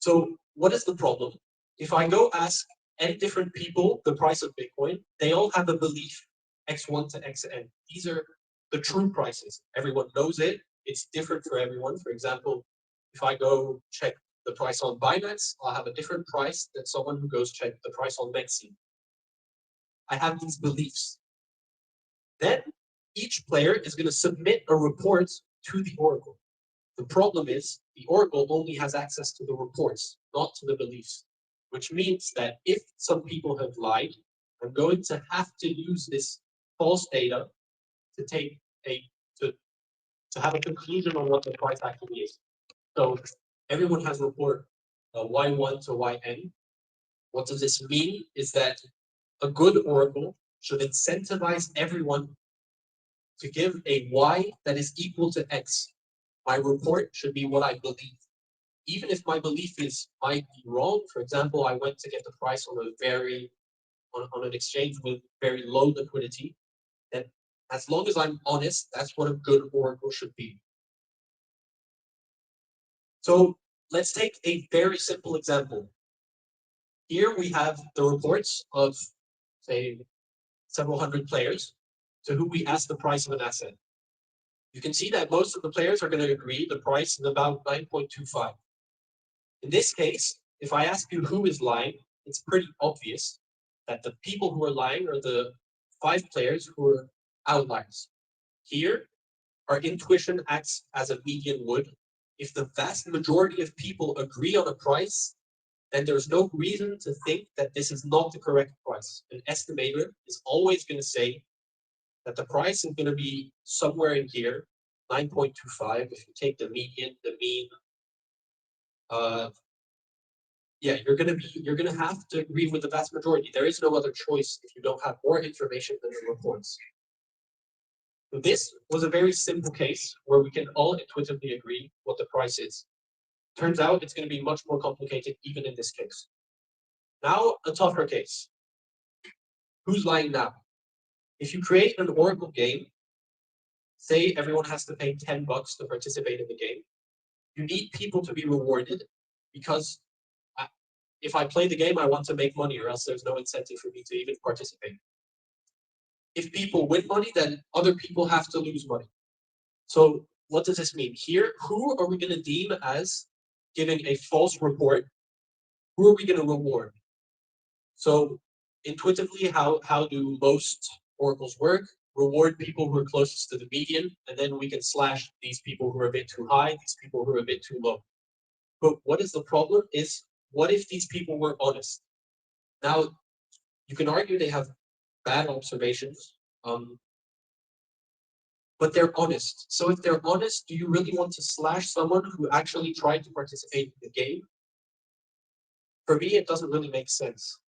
So what is the problem? If I go ask n different people the price of Bitcoin, they all have a belief x1 to xn. These are the true prices. Everyone knows it. It's different for everyone. For example, if I go check the price on Binance, I'll have a different price than someone who goes check the price on Mexi. I have these beliefs. Then each player is going to submit a report to the Oracle. The problem is the Oracle only has access to the reports, not to the beliefs, which means that if some people have lied, I'm going to have to use this false data to take to have a conclusion on what the price actually is. So everyone has report Y1 to Yn. What does this mean? Is that a good Oracle should incentivize everyone to give a Y that is equal to X. My report should be what I believe. Even if my belief might be wrong, for example, I went to get the price on an exchange with very low liquidity, then as long as I'm honest, that's what a good Oracle should be. So let's take a very simple example. Here we have the reports of, say, several hundred players to whom we ask the price of an asset. You can see that most of the players are going to agree the price is about 9.25. In this case, if I ask you who is lying, it's pretty obvious that the people who are lying are the 5 players who are outliers. Here, our intuition acts as a median would. If the vast majority of people agree on a price, then there's no reason to think that this is not the correct price. An estimator is always going to say that the price is going to be somewhere in here, 9.25. If you take the median, the mean, you're gonna have to agree with the vast majority. There is no other choice if you don't have more information than the reports. So this was a very simple case where we can all intuitively agree what the price is. Turns out it's going to be much more complicated even in this case. Now, a tougher case. Who's lying now? If you create an Oracle game, say everyone has to pay $10 to participate in the game, you need people to be rewarded because if I play the game, I want to make money, or else there's no incentive for me to even participate. If people win money, then other people have to lose money. So what does this mean? Here, who are we going to deem as giving a false report? Who are we going to reward? So intuitively, how do most oracles work? Reward people who are closest to the median, and then we can slash these people who are a bit too high, these people who are a bit too low. But what is the problem is, what if these people were honest? Now, you can argue they have bad observations, but they're honest. So if they're honest, do you really want to slash someone who actually tried to participate in the game? For me, it doesn't really make sense.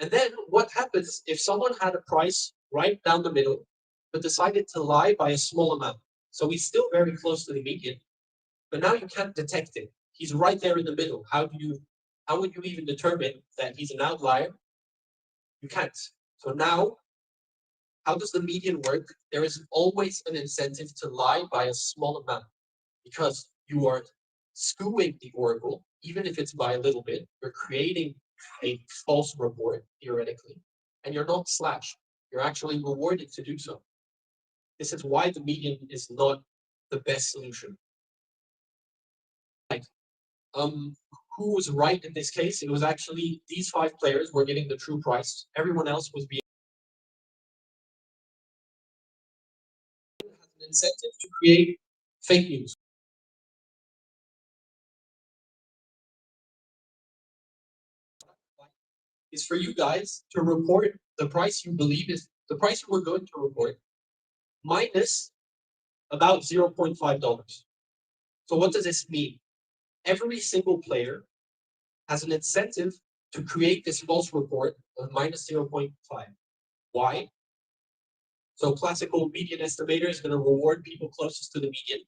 And then what happens if someone had a price right down the middle, but decided to lie by a small amount? So he's still very close to the median, but now you can't detect it. He's right there in the middle. How would you even determine that he's an outlier? You can't. So now, how does the median work? There is always an incentive to lie by a small amount because you are skewing the oracle, even if it's by a little bit. You're creating a false report, theoretically, and you're not slashed. You're actually rewarded to do so. This is why the median is not the best solution. Right. Who was right in this case? It was actually these 5 players were getting the true price. Everyone else was being an incentive to create fake news. Is for you guys to report the price you believe is the price you were going to report minus about $0.5. So what does this mean? Every single player has an incentive to create this false report of minus 0.5. Why? So classical median estimator is going to reward people closest to the median.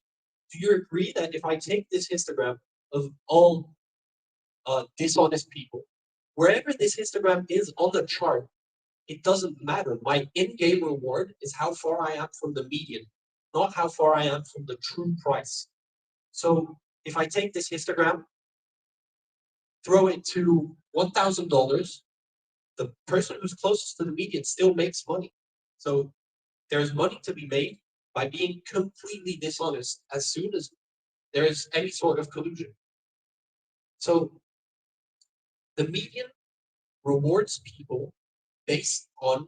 Do you agree that if I take this histogram of all dishonest people, wherever this histogram is on the chart, it doesn't matter. My in-game reward is how far I am from the median, not how far I am from the true price. So if I take this histogram, throw it to $1,000, the person who's closest to the median still makes money. So there's money to be made by being completely dishonest as soon as there is any sort of collusion. So the median rewards people based on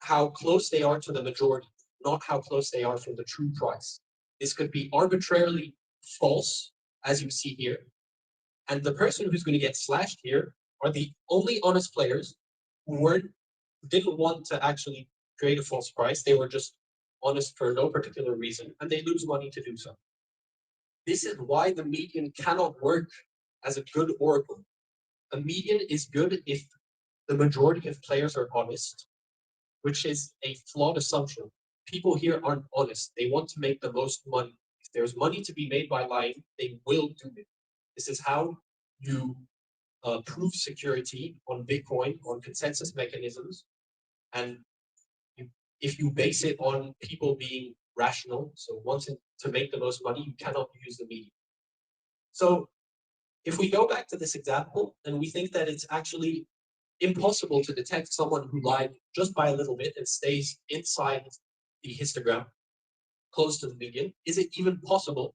how close they are to the majority, not how close they are from the true price. This could be arbitrarily false, as you see here. And the person who's going to get slashed here are the only honest players who didn't want to actually create a false price. They were just honest for no particular reason, and they lose money to do so. This is why the median cannot work as a good oracle. A median is good if the majority of players are honest, which is a flawed assumption. People here aren't honest. They want to make the most money. If there's money to be made by lying, they will do it. This is how you prove security on Bitcoin, on consensus mechanisms. And if you base it on people being rational, so wanting to make the most money, you cannot use the median. So if we go back to this example, and we think that it's actually impossible to detect someone who lied just by a little bit and stays inside the histogram, close to the median, is it even possible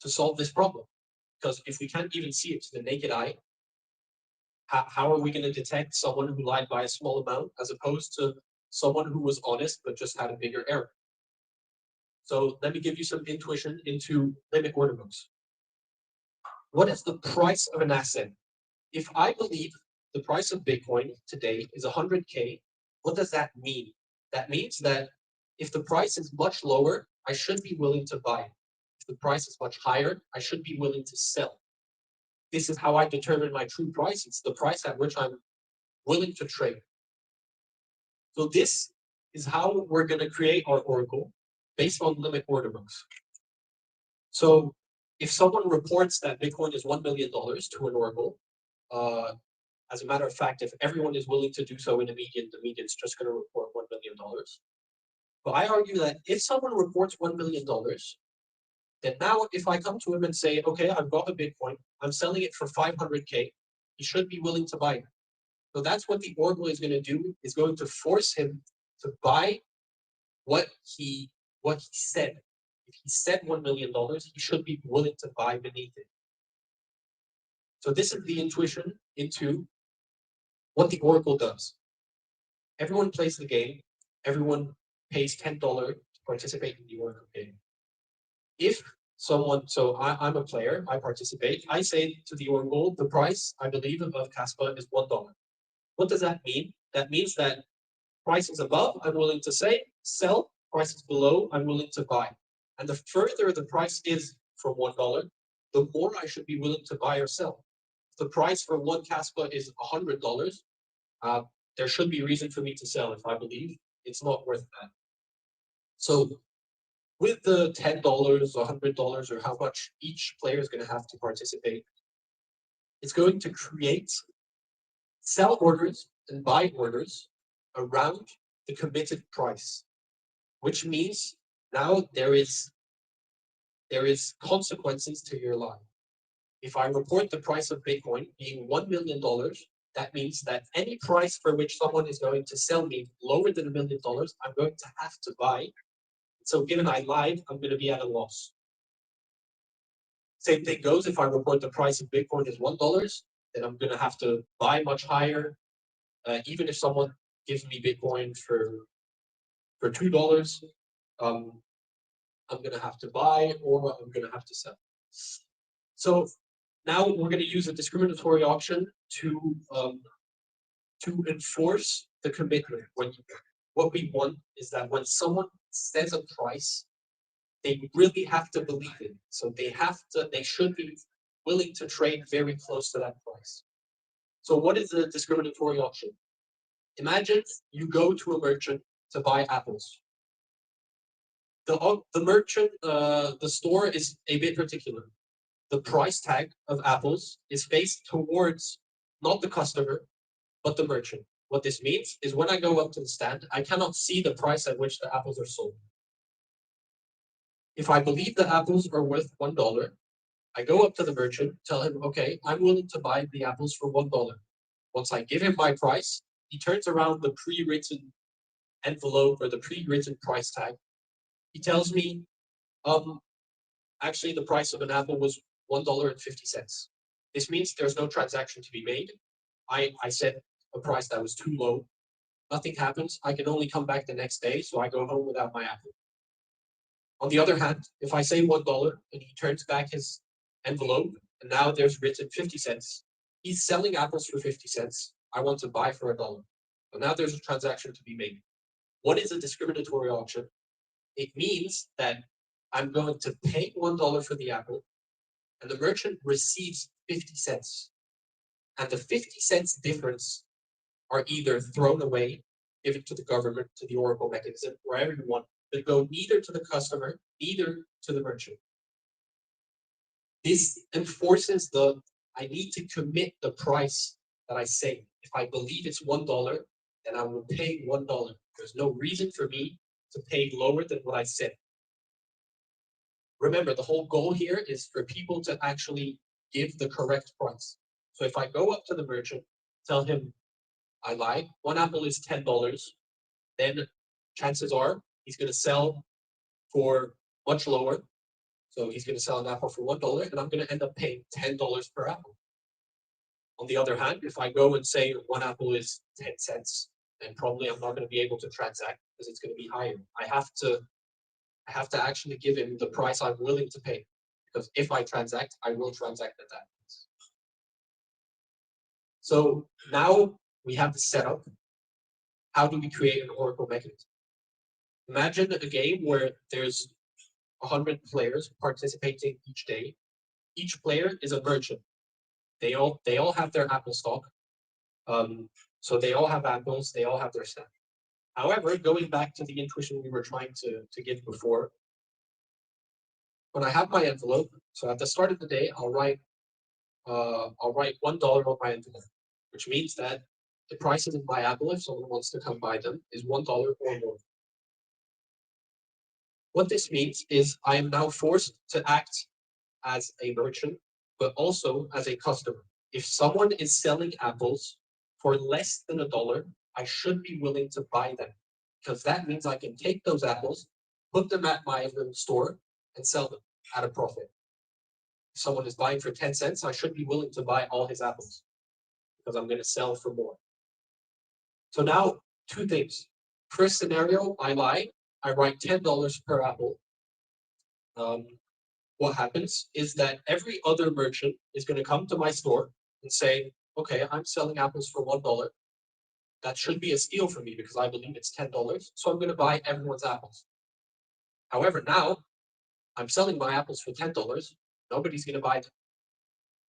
to solve this problem? Because if we can't even see it to the naked eye, how are we going to detect someone who lied by a small amount as opposed to someone who was honest but just had a bigger error? So let me give you some intuition into limit order books. What is the price of an asset? If I believe the price of Bitcoin today is 100K, what does that mean? That means that if the price is much lower, I should be willing to buy. If the price is much higher, I should be willing to sell. This is how I determine my true price. It's the price at which I'm willing to trade. So this is how we're going to create our oracle based on limit order books. So if someone reports that Bitcoin is $1 million to an oracle, as a matter of fact, if everyone is willing to do so in a median, the median's just going to report $1 million. But I argue that if someone reports $1 million, then now if I come to him and say, okay, I've got a Bitcoin, I'm selling it for 500K, he should be willing to buy it. So that's what the oracle is going to do, is going to force him to buy what he said. If he said $1 million, he should be willing to buy beneath it. So this is the intuition into what the oracle does. Everyone plays the game. Everyone pays $10 to participate in the oracle game. If someone, so I'm a player, I participate, I say to the oracle, the price, I believe, of Kaspa is $1. What does that mean? That means that price is above, I'm willing to sell, price is below, I'm willing to buy. And the further the price is from $1, the more I should be willing to buy or sell. If the price for one Kaspa is $100, there should be reason for me to sell if I believe it's not worth that. So with the $10, $100, or how much each player is going to have to participate, it's going to create sell orders and buy orders around the committed price, which means now there is consequences to your lie. If I report the price of Bitcoin being $1 million, that means that any price for which someone is going to sell me lower than $1 million, I'm going to have to buy. So given I lied, I'm going to be at a loss. Same thing goes if I report the price of Bitcoin is $1, then I'm going to have to buy much higher. Even if someone gives me Bitcoin for $2, I'm going to have to buy or I'm going to have to sell. So now we're going to use a discriminatory option to enforce the commitment. What we want is that when someone says a price, they really have to believe it. So they should be willing to trade very close to that price. So what is the discriminatory option? Imagine you go to a merchant to buy apples. The merchant, the store is a bit particular. The price tag of apples is faced towards not the customer, but the merchant. What this means is when I go up to the stand, I cannot see the price at which the apples are sold. If I believe the apples are worth $1, I go up to the merchant, tell him, okay, I'm willing to buy the apples for $1. Once I give him my price, he turns around the pre-written envelope or the pre-written price tag. He tells me, actually the price of an apple was $1.50. This means there's no transaction to be made. I said a price that was too low. Nothing happens. I can only come back the next day, so I go home without my apple. On the other hand, if I say $1 and he turns back his envelope and now there's written 50 cents, he's selling apples for 50 cents. I want to buy for $1. So now there's a transaction to be made. What is a discriminatory auction? It means that I'm going to pay $1 for the apple and the merchant receives 50 cents. And the 50 cents difference are either thrown away, given to the government, to the Oracle mechanism, wherever you want, but go neither to the customer, neither to the merchant. This enforces I need to commit the price that I say. If I believe it's $1, then I will pay $1. There's no reason for me to pay lower than what I said. Remember, the whole goal here is for people to actually give the correct price. So if I go up to the merchant, tell him, I lied, one apple is $10, then chances are he's going to sell for much lower. So he's going to sell an apple for $1, and I'm going to end up paying $10 per apple. On the other hand, if I go and say one apple is 10 cents, then probably I'm not going to be able to transact because it's going to be higher. I have to actually give him the price I'm willing to pay, because if I transact, I will transact at that price. So now we have the setup. How do we create an Oracle mechanism? Imagine a game where there's 100 players participating each day. Each player is a merchant. They all have their apple stock. So they all have apples, they all have their stack. However, going back to the intuition we were trying to give before, when I have my envelope, so at the start of the day, I'll write $1 on my envelope, which means that the prices of my apple, if someone wants to come buy them, is $1 or more. What this means is I am now forced to act as a merchant, but also as a customer. If someone is selling apples for less than $1, I should be willing to buy them, because that means I can take those apples, put them at my store, and sell them at a profit. If someone is buying for 10 cents, I should be willing to buy all his apples, because I'm going to sell for more. So now, two things. First scenario, I lie. I write $10 per apple. What happens is that every other merchant is going to come to my store and say, okay, I'm selling apples for $1. That should be a steal for me because I believe it's $10. So I'm going to buy everyone's apples. However, now I'm selling my apples for $10. Nobody's going to buy them.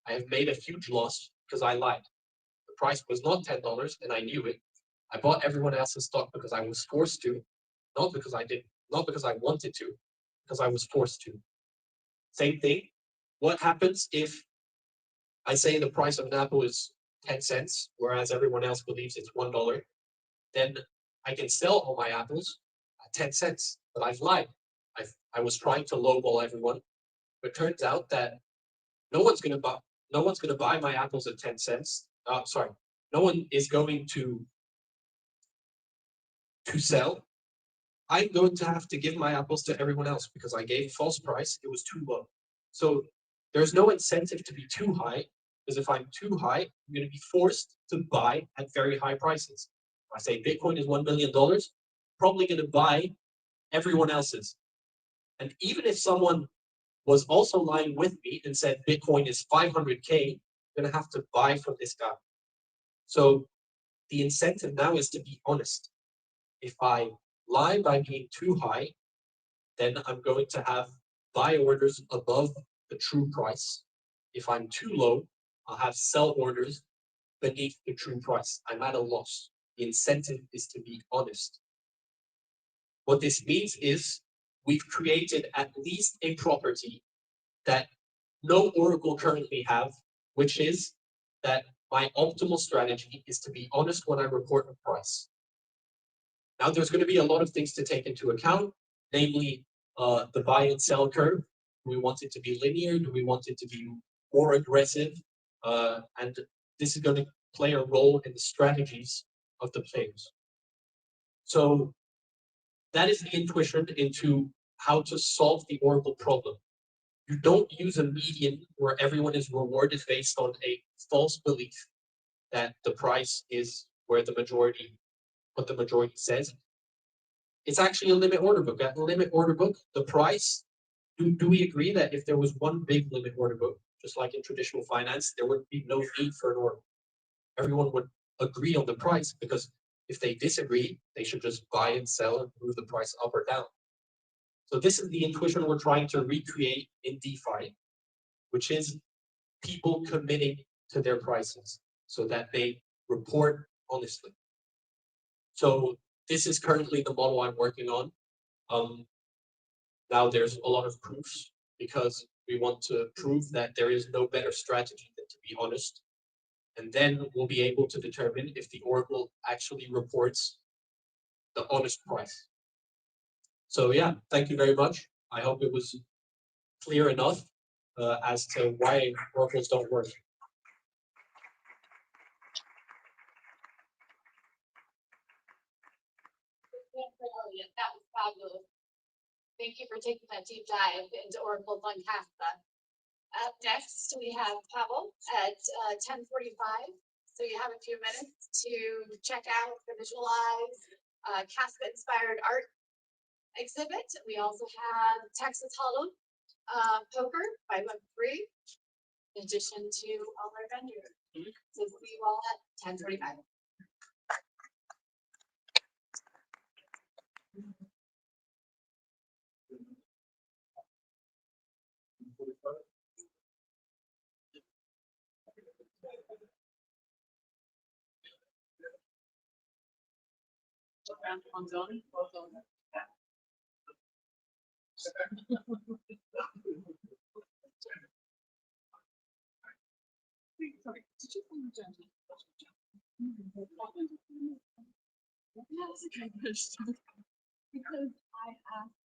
I have made a huge loss because I lied. The price was not $10 and I knew it. I bought everyone else's stock because I was forced to, not because I didn't, not because I wanted to, because I was forced to. Same thing. What happens if I say the price of an apple is 10 cents, whereas everyone else believes it's $1? Then I can sell all my apples at 10 cents, but I've lied. I was trying to lowball everyone, but turns out that no one's going to buy my apples at 10 cents. No one is going to sell. I'm going to have to give my apples to everyone else because I gave a false price. It was too low. So there's no incentive to be too high, because if I'm too high, I'm going to be forced to buy at very high prices. If I say Bitcoin is $1 million, probably going to buy everyone else's. And even if someone was also lying with me and said Bitcoin is 500K, I'm going to have to buy from this guy. So the incentive now is to be honest. If I lie by being too high, then I'm going to have buy orders above the true price. If I'm too low, I'll have sell orders beneath the true price. I'm at a loss. The incentive is to be honest. What this means is we've created at least a property that no Oracle currently have, which is that my optimal strategy is to be honest when I report a price. Now, there's going to be a lot of things to take into account, namely the buy and sell curve. Do we want it to be linear? Do we want it to be more aggressive? And this is going to play a role in the strategies of the players. So that is the intuition into how to solve the Oracle problem. You don't use a median where everyone is rewarded based on a false belief that the price is where what the majority says. It's actually a limit order book. At the limit order book, the price, do we agree that if there was one big limit order book, just like in traditional finance, there would be no need for an order? Everyone would agree on the price, because if they disagree, they should just buy and sell and move the price up or down. So this is the intuition we're trying to recreate in DeFi, which is people committing to their prices so that they report honestly. So this is currently the model I'm working on. Now there's a lot of proofs, because we want to prove that there is no better strategy than to be honest. And then we'll be able to determine if the Oracle actually reports the honest price. So yeah, thank you very much. I hope it was clear enough as to why Oracles don't work. Elliott, that was fabulous. Thank you for taking that deep dive into Oracles on Kaspa. Up next, we have Pavel at 10:45. So you have a few minutes to check out the visualize Kaspa-inspired art exhibit. We also have Texas Hold'em poker by Web3, in addition to all our vendors. So see you all at 10:45. Sorry, did you find the gentleman? That was a good question. Because I asked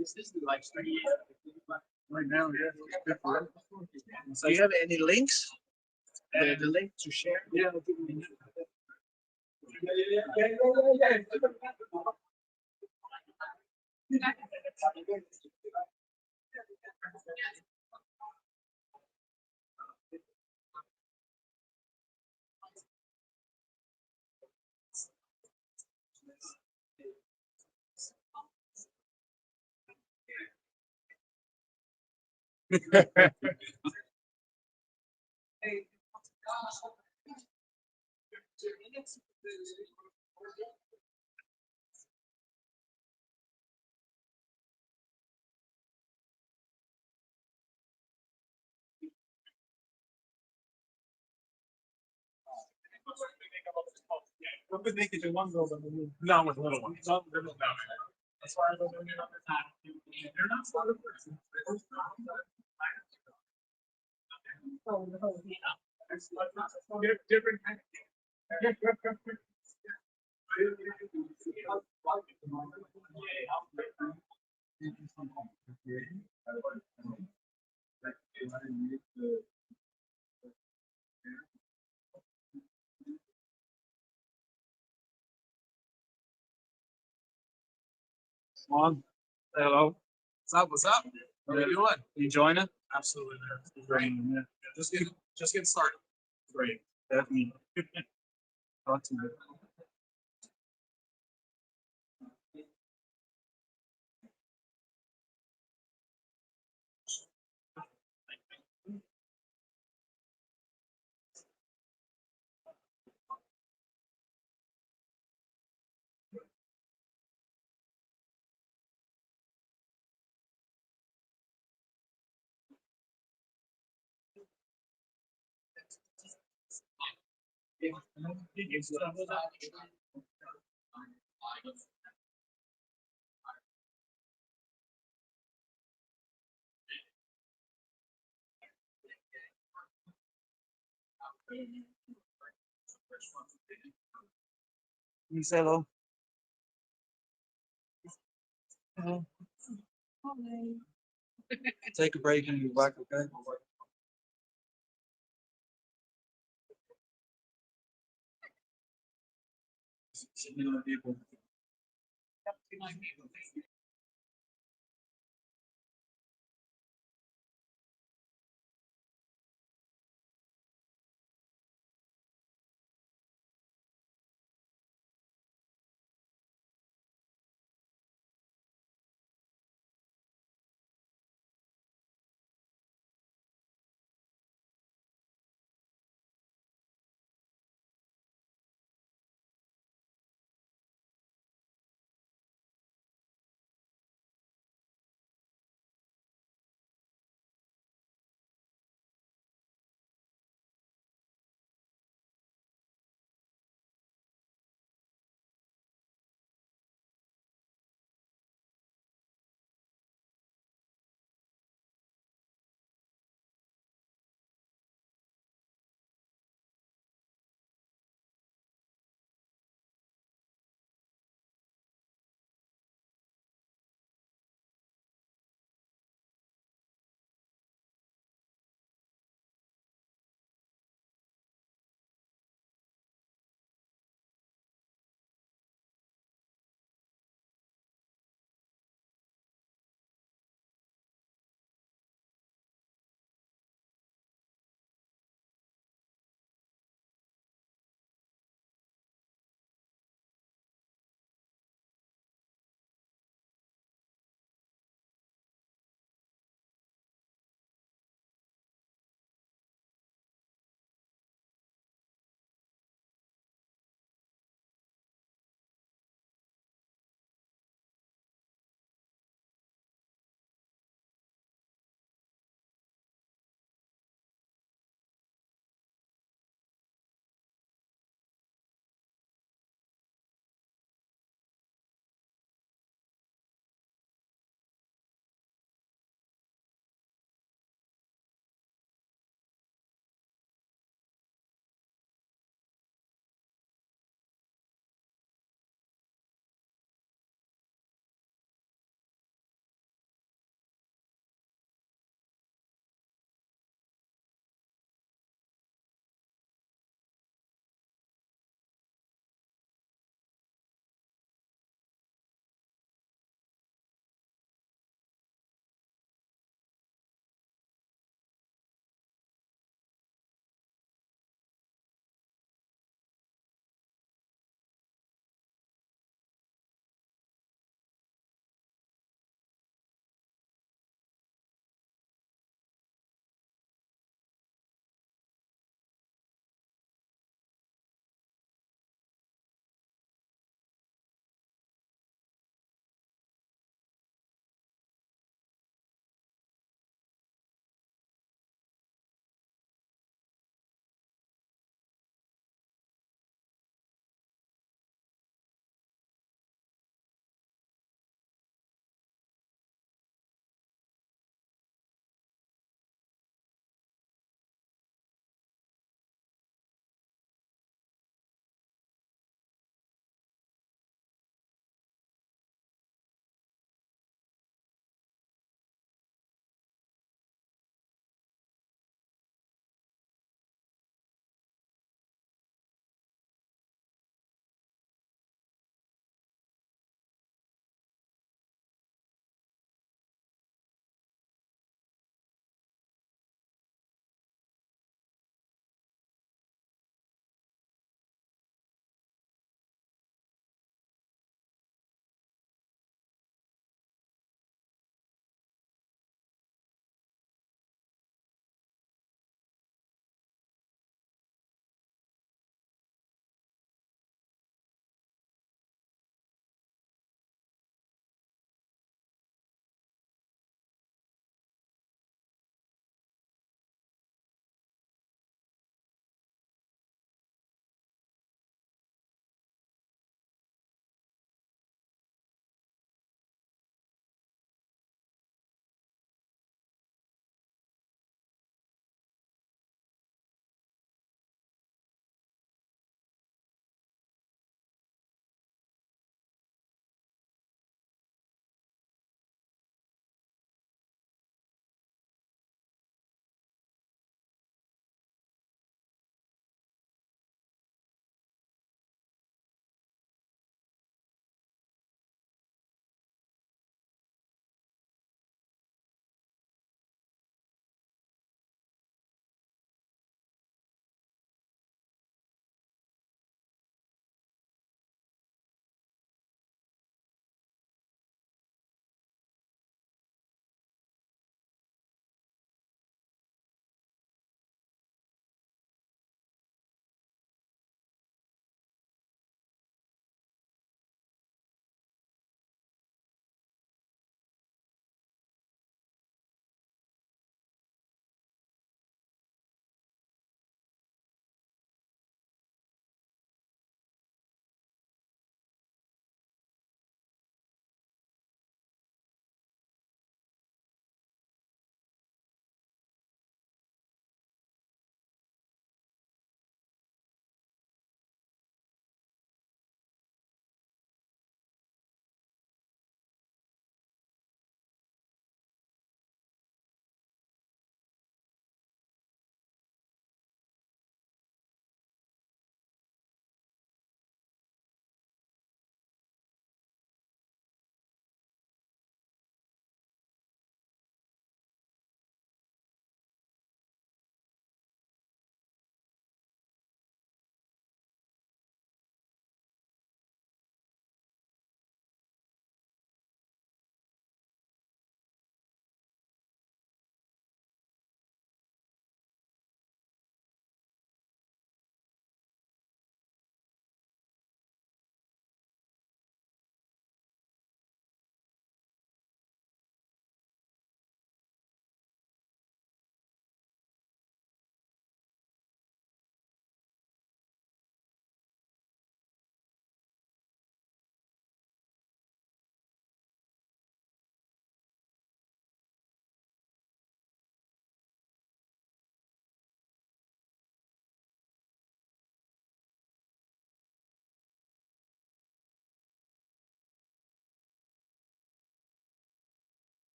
Is this the live stream? Right now, yeah. So you have any links? The link to share? Yeah. What would make it in one girl, but not with little ones? As far as I'm doing it on the time, they're not sort of person. Different kind of. On. Hello. What's up? What's up? How you doing? You joining? Absolutely. Great. Yeah. Just get started. Great. Definitely. Talk to you. Hello. Take a break and be back, okay? People.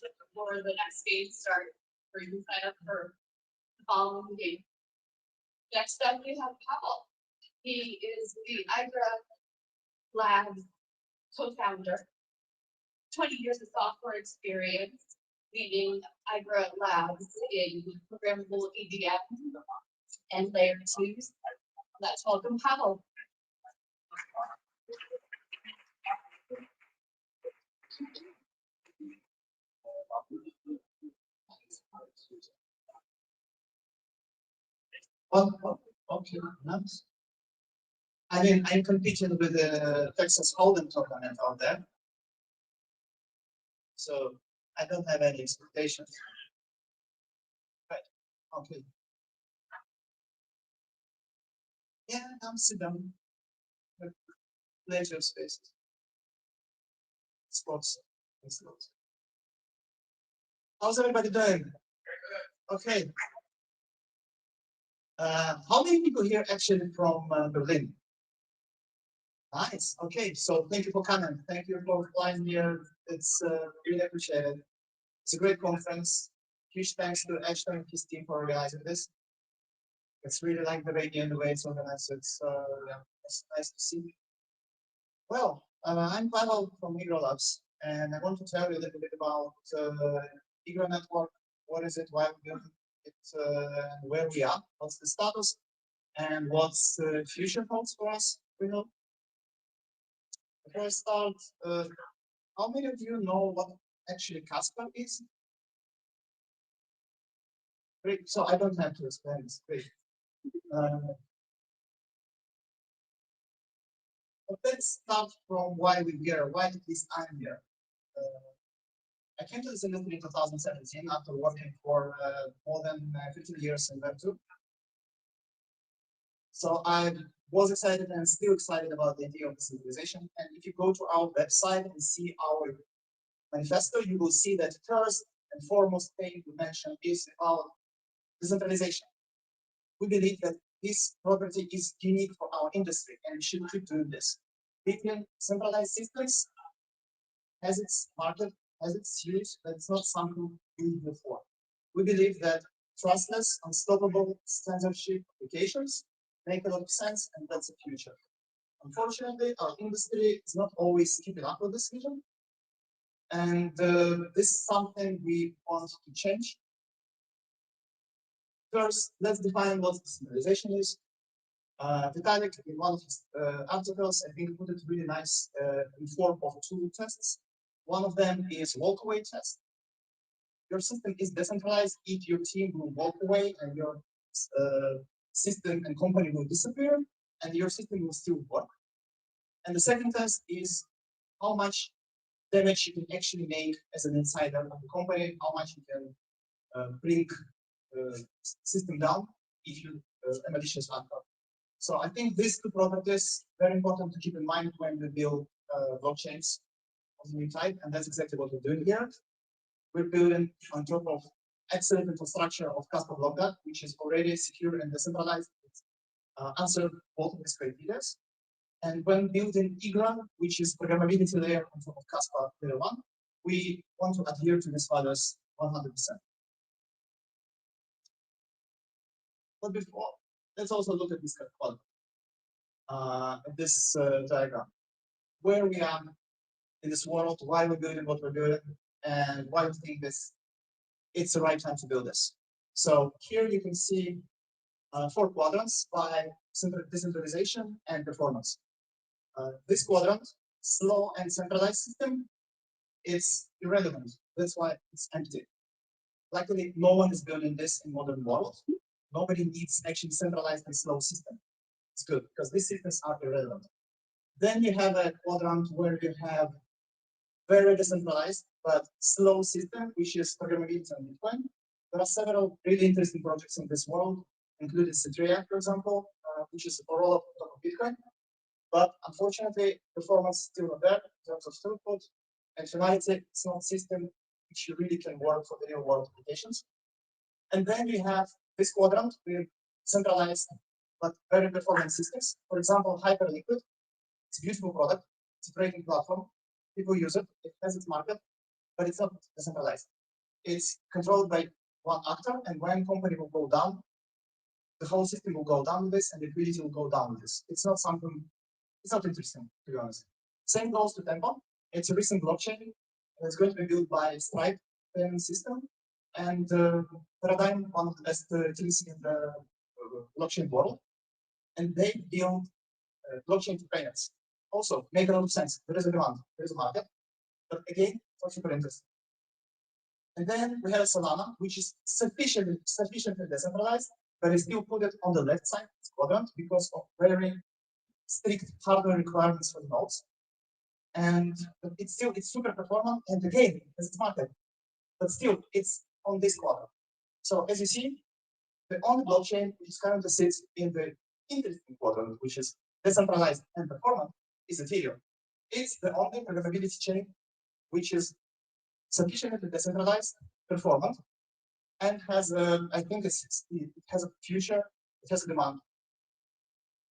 before the next game starts, where you can sign up for the following game. Next up, we have Pavel. He is the Igra Labs co-founder. 20 years of software experience leading Igra Labs in programmable EDM and layer 2s. Let's welcome Pavel. Okay, nice. I mean, I'm competing with the Texas Hold'em tournament out there, so I don't have any expectations. Right. Okay. Yeah, Amsterdam, but leisure spaces, sports, and slots. How's everybody doing? Okay. How many people here actually from Berlin? Nice. Okay, so thank you for coming. Thank you for flying here. It's really appreciated. It's a great conference. Huge thanks to Ashton and his team for organizing this. It's really like the radio and the way it's organized. It's yeah, it's nice to see. Well, I'm Pavel from Igra Labs, and I want to tell you a little bit about Igra Network. What is it? Why we're doing it? Where we are? What's the status? And what's the future holds for us? We know. Before I start, how many of you know what actually Kaspa is? Great. So I don't have to explain this. Great. But let's start from why we're here, why at least I'm here. I came to this industry in 2017 after working for more than 15 years in Web2. So I was excited and still excited about the idea of decentralization. And if you go to our website and see our manifesto, you will see that first and foremost thing we mentioned is about decentralization. We believe that this property is unique for our industry and we should keep doing this. Between centralized systems has its market, has its use, but it's not something we need before. We believe that trustless, unstoppable censorship applications make a lot of sense, and that's the future. Unfortunately, our industry is not always keeping up with this vision, and this is something we want to change. First, let's define what decentralization is. Vitalik, in one of his articles, I think put it really nice in form of two tests. One of them is walk-away test. Your system is decentralized if your team will walk away and your system and company will disappear, and your system will still work. And the second test is how much damage you can actually make as an insider of the company, how much you can bring system down if you a malicious hacker. So I think these two properties very important to keep in mind when we build blockchains of the new type, and that's exactly what we're doing here. We're building on top of excellent infrastructure of Kaspador, which is already secure and decentralized. Answer both of these criteria. And when building Igra, which is programmability layer on top of Kaspa layer 1, we want to adhere to these values 100%. But before, let's also look at this quality, this diagram, where we are in this world, why we're doing what we're doing, and why we think it's the right time to build this. So here you can see 4 quadrants by decentralization and performance. This quadrant, slow and centralized system, it's irrelevant. That's why it's empty. Luckily, no one is building this in modern world. Nobody needs actually centralized and slow system. It's good because these systems are irrelevant. Then you have a quadrant where you have very decentralized but slow system, which is programmability on Bitcoin. There are several really interesting projects in this world, including Sept, for example, which is a roll up on top of Bitcoin. But unfortunately, performance is still not there in terms of throughput and finality. It's not a system which really can work for the real world applications. And then we have this quadrant with centralized but very performant systems. For example, Hyperliquid. It's a beautiful product. It's a great platform. People use it. It has its market. but it's not decentralized. It's controlled by one actor, and when company will go down, the whole system will go down with this, and liquidity will go down with this. It's not something. It's not interesting, to be honest. Same goes to Tempo. It's a recent blockchain. It's going to be built by Stripe payment system, and Paradigm, one of the best teams in the blockchain world, and they build blockchain for payments. Also, make a lot of sense. There is a demand, there is a market, but again, for super interesting. And then we have Solana, which is sufficiently decentralized, but is still put it on the left side quadrant because of very strict hardware requirements for the nodes. And it's super performant, and again, as it's market, but still it's on this quadrant. So as you see, the only blockchain which currently sits in the interesting quadrant, which is decentralized and performant, is Ethereum. It's the only programmability chain which is sufficiently decentralized, performant, and has a, I think it has a future, it has a demand.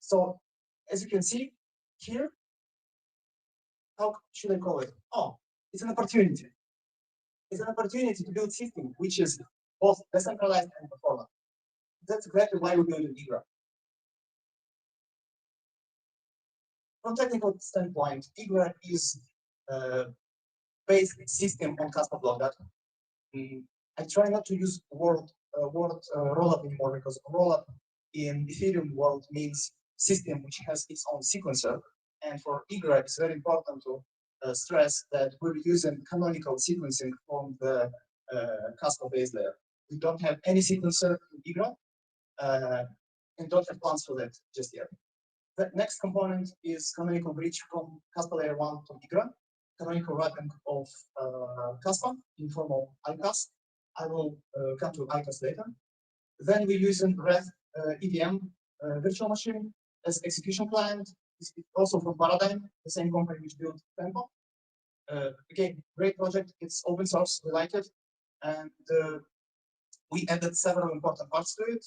So as you can see here, how should I call it? Oh, it's an opportunity. It's an opportunity to build system which is both decentralized and performant. That's exactly why we built Igra. From technical standpoint, Igra is based system on Kaspador. I try not to use word rollup anymore because rollup in Ethereum world means system which has its own sequencer. And for Igra, it's very important to stress that we're using canonical sequencing from the Kaspa base layer. We don't have any sequencer in Igra and don't have plans for that just yet. The next component is canonical bridge from Kaspa layer 1 to Igra, canonical wrapping of Kaspa in form of ICAS. I will come to ICAS later. Then we're using Reth EVM virtual machine as execution client. It's also from Paradigm, the same company which built Tempo. Again, great project. It's open source. We like it, and we added several important parts to it.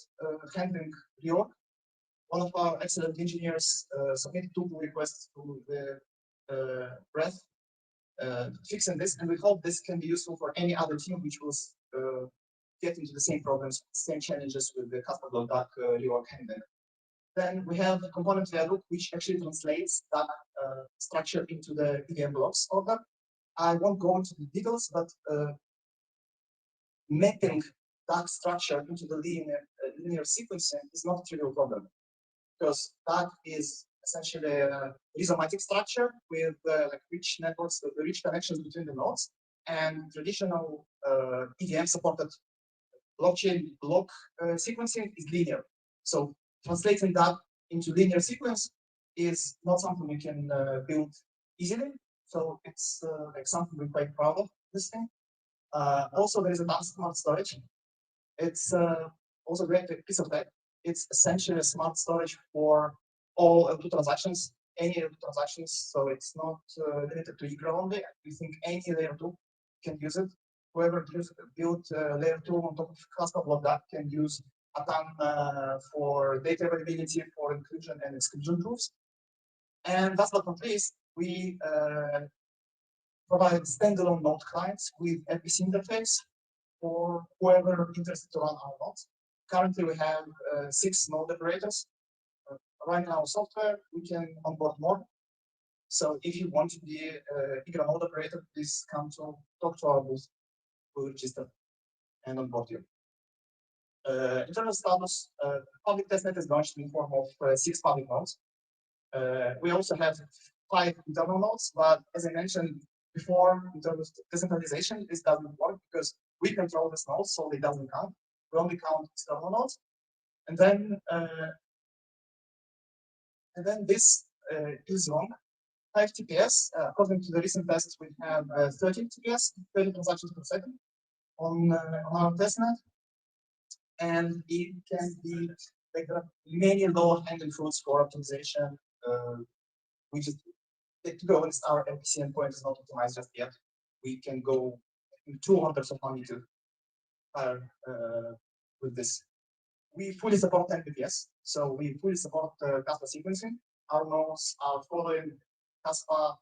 Handling reorg. One of our excellent engineers submitted 2 pull requests to the Reth fixing this, and we hope this can be useful for any other team which will get into the same problems, same challenges with the Kaspador reorg handling. Then we have a component value which actually translates that structure into the EVM blocks order. I won't go into the details, but mapping that structure into the linear sequencing is not a trivial problem, because that is essentially a rhizomatic structure with like rich networks, the rich connections between the nodes, and traditional EVM supported blockchain block sequencing is linear. So translating that into linear sequence is not something we can build easily. So it's like something we're quite proud of, this thing. Also, there is advanced smart storage. It's also a great piece of tech. It's essentially a smart storage for all L2 transactions, any L2 transactions. So it's not limited to Igra only. We think any layer 2 can use it. Whoever built layer 2 on top of Kaspa that can use Atom for data availability, for inclusion and exclusion proofs. And last but not least, we provide standalone node clients with MPC interface for whoever interested to run our nodes. Currently, we have 6 node operators running our software. We can onboard more. So if you want to be a Igra node operator, please come to talk to our booth. We'll register and onboard you. Internal status, public testnet is launched in the form of 6 public nodes. We also have 5 internal nodes, but as I mentioned before, in terms of decentralization, this doesn't work because we control this node, so it doesn't count. We only count external nodes. And then this is wrong. 5 TPS, according to the recent tests, we have 30 TPS, 30 transactions per second on our testnet. And it can be like there are many lower hanging fruits for optimization. We just, to be honest, our MPC endpoint is not optimized just yet. We can go in 2 orders of magnitude higher with this. We fully support NPPS, so we fully support Kaspa sequencing. Our nodes are following Kaspa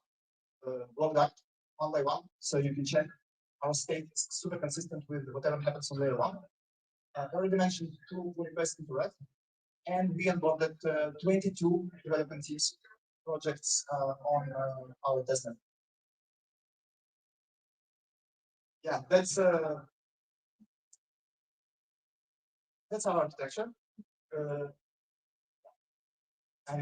block that 1 by 1, so you can check our state is super consistent with whatever happens on layer one. I already mentioned 2 requests into red, and we onboarded 22 development teams projects on our testnet. Yeah, that's our architecture. And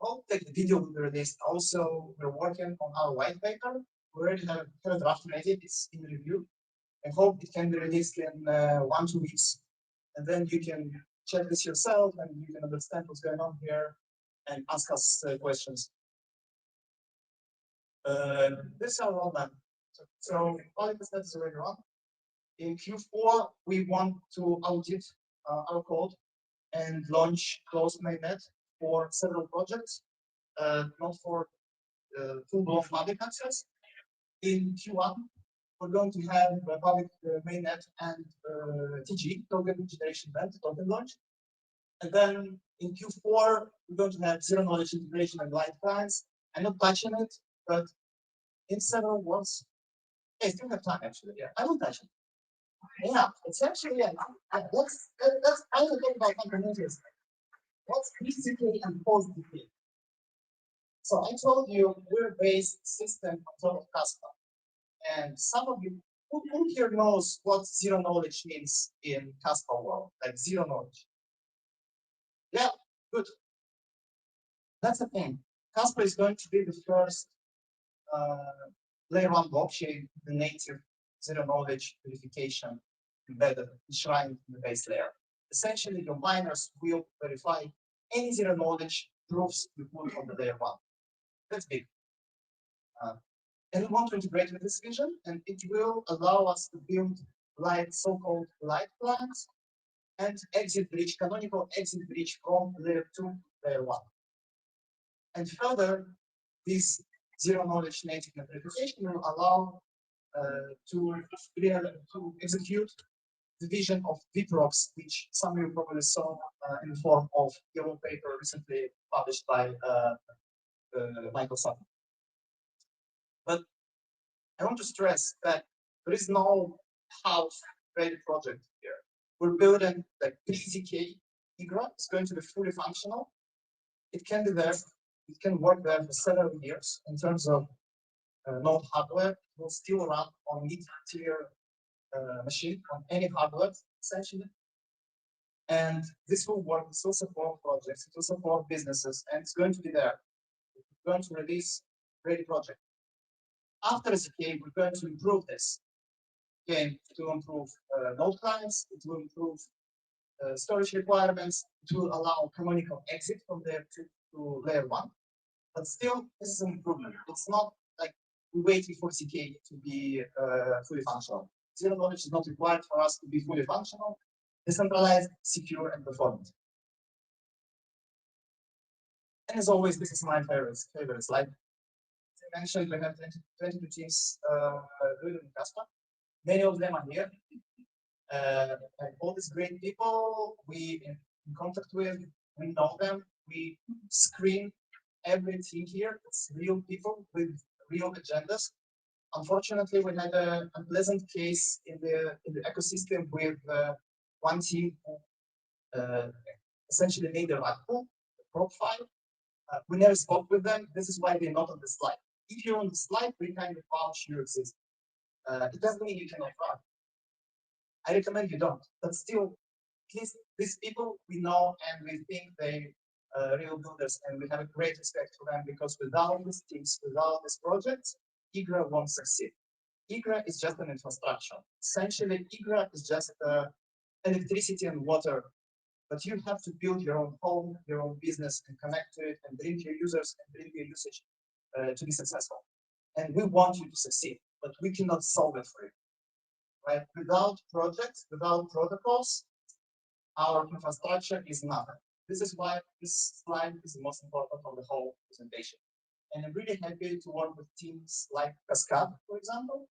all the video will be released. Also, we're working on our white paper. We already have a draft ready. It's in review. I hope it can be released in 1-2 weeks, and then you can check this yourself and you can understand what's going on here and ask us questions. This is our roadmap. So all of this is already on. In Q4, we want to audit our code and launch closed mainnet for several projects, not for full-blown public access. In Q1, we're going to have a public mainnet and TG, token generation event, token launch. And then in Q4, we're going to have zero-knowledge integration and light clients. I'm not touching it, but in several words, I still have time actually. Yeah, I will touch it. Yeah, it's actually, yeah, that's I will talk about components. What's PCK and post-DK? So I told you we're a based system on top of Kaspa. And some of you, who here knows what zero knowledge means in Kaspa world, like zero knowledge? Yeah, good. That's the thing. Kaspa is going to be the first layer one blockchain, the native zero knowledge verification embedded, enshrined in the base layer. Essentially, your miners will verify any zero knowledge proofs you put on the layer one. That's big. And we want to integrate with this vision, and it will allow us to build light, so-called light plans and exit bridge, canonical exit bridge from layer 2 to layer 1. And further, this zero knowledge native verification will allow to execute the vision of VPROX, which some of you probably saw in the form of yellow paper recently published by Microsoft. But I want to stress that there is no house-ready project here. We're building the PZK Igra. It's going to be fully functional. It can be there. It can work there for several years in terms of node hardware. It will still run on mid-tier machine on any hardware, essentially. And this will work. It will support projects. It will support businesses, and it's going to be there. We're going to release ready project. After ZK, we're going to improve this. Again, it will improve node clients. It will improve storage requirements. It will allow canonical exit from layer 2 to layer 1. But still, this is an improvement. It's not like we're waiting for ZK to be fully functional. Zero knowledge is not required for us to be fully functional, decentralized, secure, and performant. And as always, this is my favorite slide. As I mentioned, we have 22 teams doing in Kaspa. Many of them are here. And all these great people we in contact with, we know them. We screen every team here. It's real people with real agendas. Unfortunately, we had an unpleasant case in the ecosystem with one team who essentially made a rug pull profile. We never spoke with them. This is why they're not on the slide. If you're on the slide, we kind of vouch you exist. It doesn't mean you cannot run. I recommend you don't. But still, at least these people we know and we think they real builders, and we have a great respect for them, because without these teams, without these projects, Igra won't succeed. Igra is just an infrastructure. Essentially, Igra is just electricity and water, but you have to build your own home, your own business, and connect to it, and bring your users and bring your usage to be successful. And we want you to succeed, but we cannot solve it for you. Right? Without projects, without protocols, our infrastructure is nothing. This is why this slide is the most important of the whole presentation. And I'm really happy to work with teams like Kaskad, for example,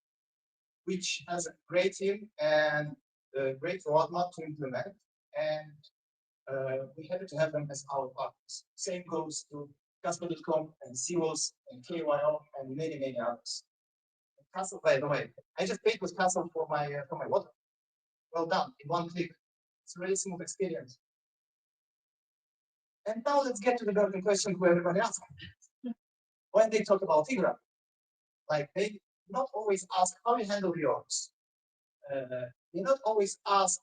which has a great team and a great roadmap to implement. And we're happy to have them as our partners. Same goes to Kaspa.com and Zealous and KYO and many, many others. Castle, by the way, I just paid with Castle for my water. Well done, in one click. It's a really smooth experience. And now let's get to the burning question who everybody asks. When they talk about Igra, like they not always ask how you handle yours. They not always ask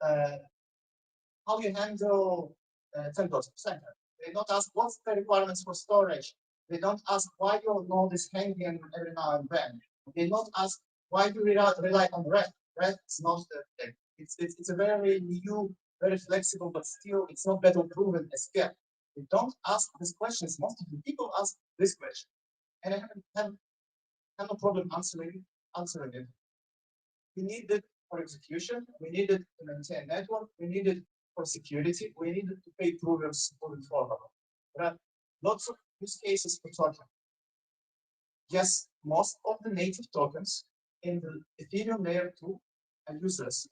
how you handle 10%. They don't ask what's the requirements for storage. They don't ask why your node is hanging every now and then. They don't ask why you rely on red. Red is not the thing. It's a very new, very flexible, but still it's not battle proven as yet. They don't ask these questions. Most of the people ask this question, and I have no problem answering it. We need it for execution. We need it to maintain network. We need it for security. We need it to pay provers moving forward. There are lots of use cases for token. Yes, most of the native tokens in the Ethereum layer 2 are useless.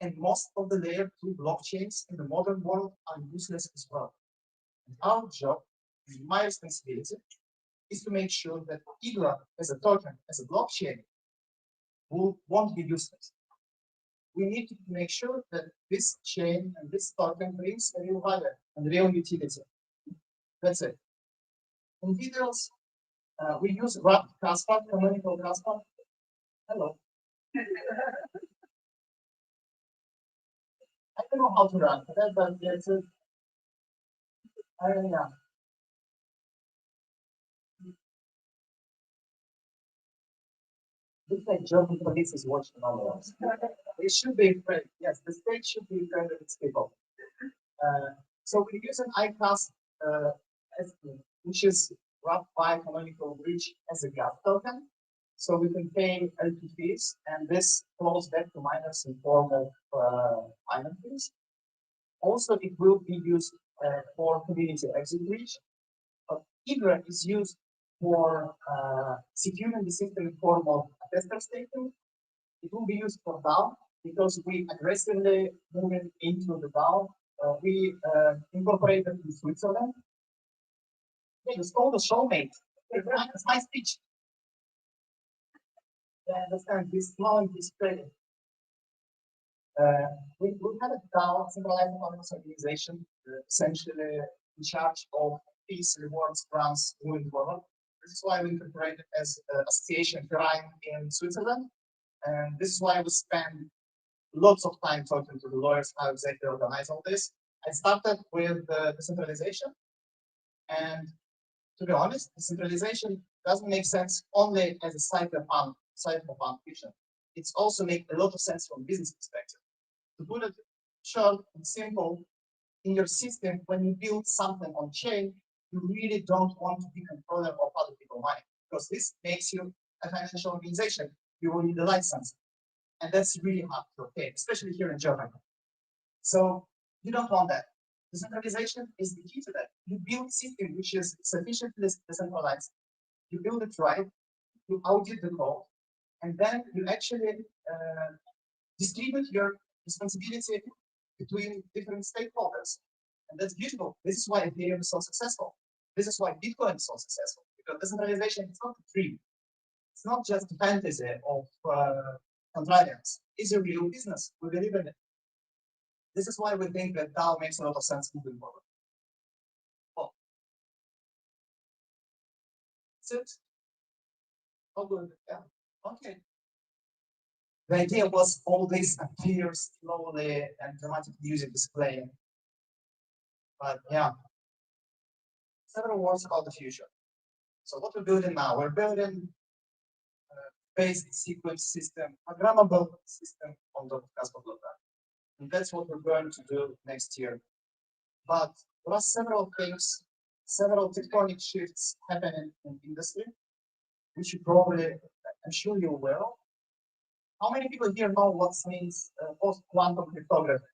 And most of the layer 2 blockchains in the modern world are useless as well. And our job, my responsibility, is to make sure that Igra as a token, as a blockchain, won't be useless. We need to make sure that this chain and this token brings a real value and real utility. That's it. In details, we use wrapped Kaspa, canonical Kaspa. Hello. I don't know how to run that, but it's a, yeah. Looks like German police is watching all of us. They should be afraid. Yes, the state should be afraid of its people. So we use an ICAS, which is wrapped by canonical bridge as a gas token. So we can pay LP fees, and this flows back to miners in form of miner fees. Also, it will be used for community exit bridge. Igra is used for securing the system in form of attester staking. It will be used for DAO because we aggressively moving into the DAO. We incorporated in Switzerland. Yeah, you stole the show, mate. It's my speech. I understand this moment is credit. We have a DAO, centralized autonomous organization, essentially in charge of fees, rewards, grants moving forward. This is why we incorporated as association Verein in Switzerland. And this is why we spend lots of time talking to the lawyers how exactly organize all this. I started with decentralization. And to be honest, decentralization doesn't make sense only as a cyberpunk vision. It's also make a lot of sense from a business perspective. To put it short and simple, in your system, when you build something on chain, you really don't want to be controller of other people's money because this makes you a financial organization. You will need a license, and that's really hard to obtain, especially here in Germany. So you don't want that. Decentralization is the key to that. You build a system which is sufficiently decentralized. You build it right, you audit the code, and then you actually distribute your responsibility between different stakeholders. And that's beautiful. This is why Ethereum is so successful. This is why Bitcoin is so successful. Because decentralization is not a dream. It's not just a fantasy of contrarians. It's a real business. We believe in it. This is why we think that DAO makes a lot of sense moving forward. Well, that's it. Oh, good. Yeah. Okay. The idea was all this appears slowly and dramatic music display. But yeah, several words about the future. So what we're building now, we're building a based sequence system, programmable system on the Kasplex. And that's what we're going to do next year. But there are several things, several tectonic shifts happening in the industry, which you probably, I'm sure you're aware of. How many people here know what means post-quantum cryptography?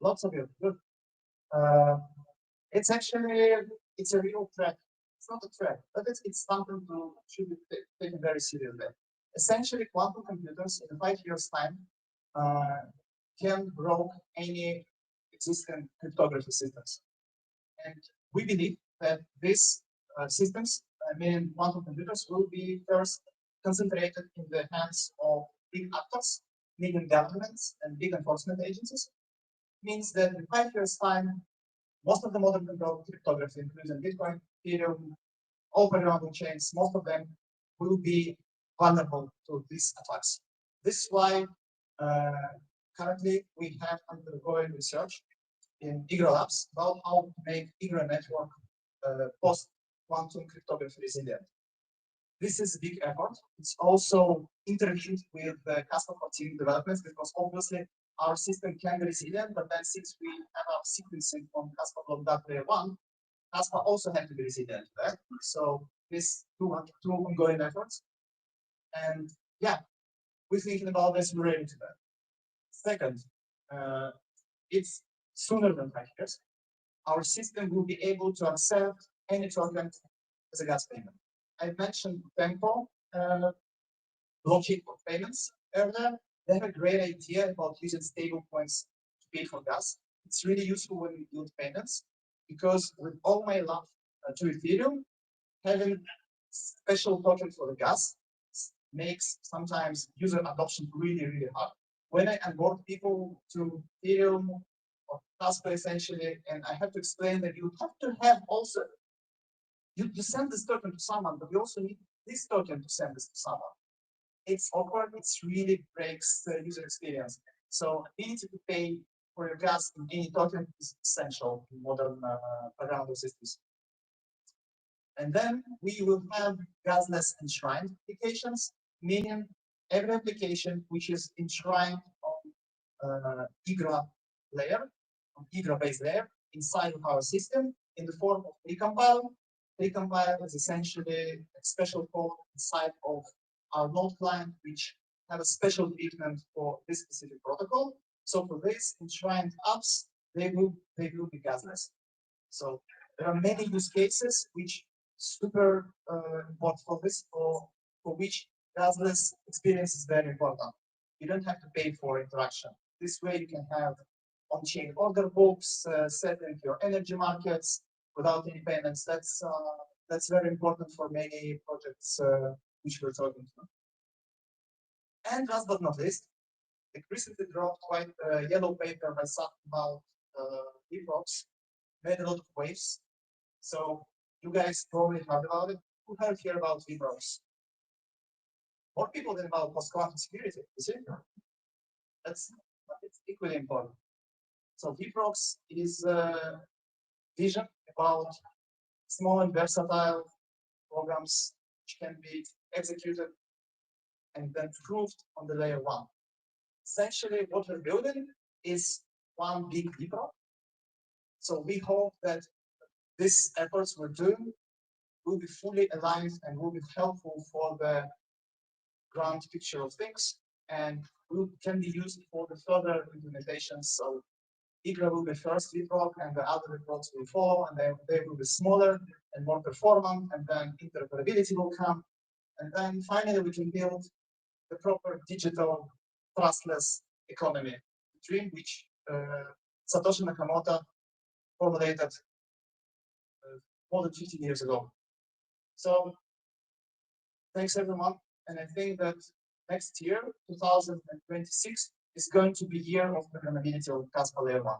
Lots of you, good. It's actually, it's a real threat. It's not a threat, but it's something to should be taken very seriously. Essentially, quantum computers in 5 years' time can broke any existing cryptography systems. And we believe that these systems million quantum computers will be first concentrated in the hands of big actors, medium governments, and big enforcement agencies. Means that in 5 years' time, most of the modern cryptography, including Bitcoin, Ethereum, all programmable chains, most of them will be vulnerable to these attacks. This is why currently we have undergoing research in Igra Labs about how to make Igra network post-quantum cryptography resilient. This is a big effort. It's also intervened with the Kaspa team developments because obviously our system can be resilient, but then since we have our sequencing from Kaspador.1, Kaspa also have to be resilient, right? So this two ongoing efforts. And yeah, we're thinking about this, we're ready to that. Second, it's sooner than 5 years. Our system will be able to accept any token as a gas payment. I mentioned Tempo blockchain for payments earlier. They have a great idea about using stable coins to pay for gas. It's really useful when we build payments because with all my love to Ethereum, having special token for the gas makes sometimes user adoption really, really hard. When I onboard people to Ethereum or Kaspa essentially, and I have to explain that you have to have also, you send this token to someone, but you also need this token to send this to someone. It's awkward, it's really breaks the user experience. So ability to pay for your gas in any token is essential in modern programmable systems. And then we will have gasless enshrined applications, meaning every application which is enshrined on Igra layer, on Igra base layer inside of our system in the form of precompile. Precompile is essentially a special code inside of our node client, which have a special treatment for this specific protocol. So for this enshrined apps, they will be gasless. So there are many use cases which super important for this, for which gasless experience is very important. You don't have to pay for interaction. This way you can have on-chain order books, setting your energy markets without any payments. That's very important for many projects which we're talking to. And last but not least, it recently dropped quite a yellow paper by Saad about epochs, made a lot of waves. So you guys probably heard about it. Who heard here about epochs? More people than about post-quantum security, you see? It's equally important. So VPROX is a vision about small and versatile programs which can be executed and then proved on the layer 1. Essentially, what we're building is one big VPROX. So we hope that these efforts we're doing will be fully aligned and will be helpful for the grand picture of things and can be used for the further implementations. So Igra will be first VPROC and the other VPROCs will follow, and they will be smaller and more performant, and then interoperability will come. And then finally we can build the proper digital trustless economy, dream which Satoshi Nakamoto formulated more than 15 years ago. So thanks everyone, and I think that next year, 2026, is going to be year of programmability of Kaspa layer 1.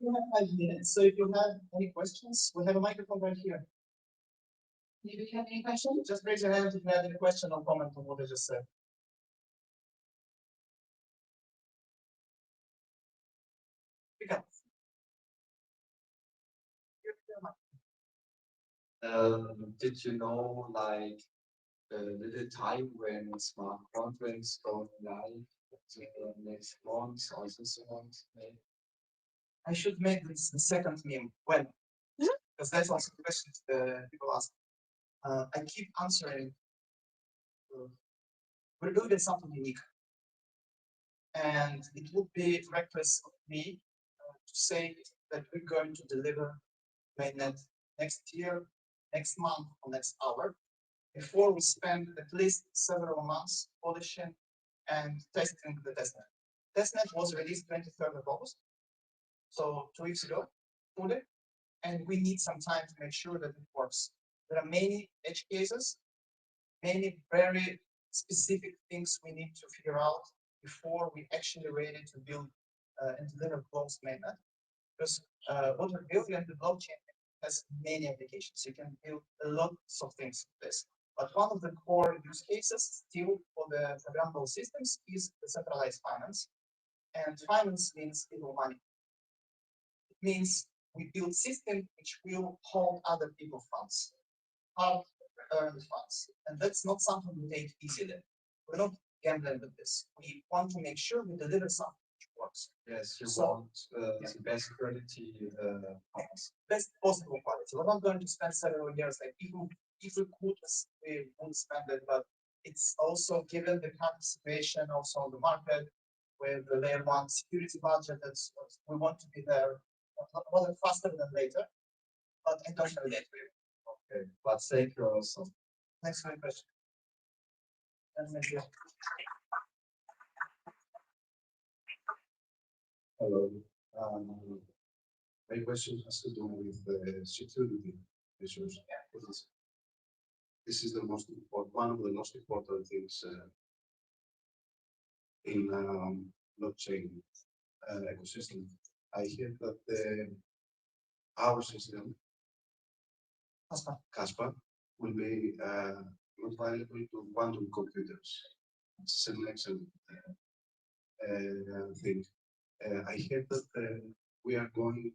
We have 5 minutes, so if you have any questions, we have a microphone right here. Do you have any questions? Just raise your hand if you have any question or comment on what I just said. Pick up. Did you know, like, the little time when smart contracts go live next month or this month? Maybe? I should make this the second meme. When? Because that's also the question people ask. I keep answering. We're doing something unique. And it would be reckless of me to say that we're going to deliver mainnet next year, next month, or next hour. before we spend at least several months polishing and testing the testnet. Testnet was released 23rd of August, so 2 weeks ago, fully, and we need some time to make sure that it works. There are many edge cases, many very specific things we need to figure out before we actually ready to build and deliver closed mainnet. Because what we're building in the blockchain has many applications. You can build a lot of things with this. But one of the core use cases still for the programmable systems is decentralized finance. And finance means little money. It means we build systems which will hold other people's funds, hard earned funds. And that's not something we take easily. We're not gambling with this. We want to make sure we deliver something which works. Yes, you So, want the best quality Best possible quality. We're not going to spend several years. Like if we could, we would spend it, but it's also given the current situation also on the market with the layer one security budget. That's we want to be there rather faster than later. But I don't know yet. Okay, but secure also. Next question. And maybe Hello. My question has to do with the security issues. This is the most important, one of the most important things in blockchain ecosystem. I hear that our system, Kaspa, will be not valuable to quantum computers. It's an excellent thing. I heard that we are going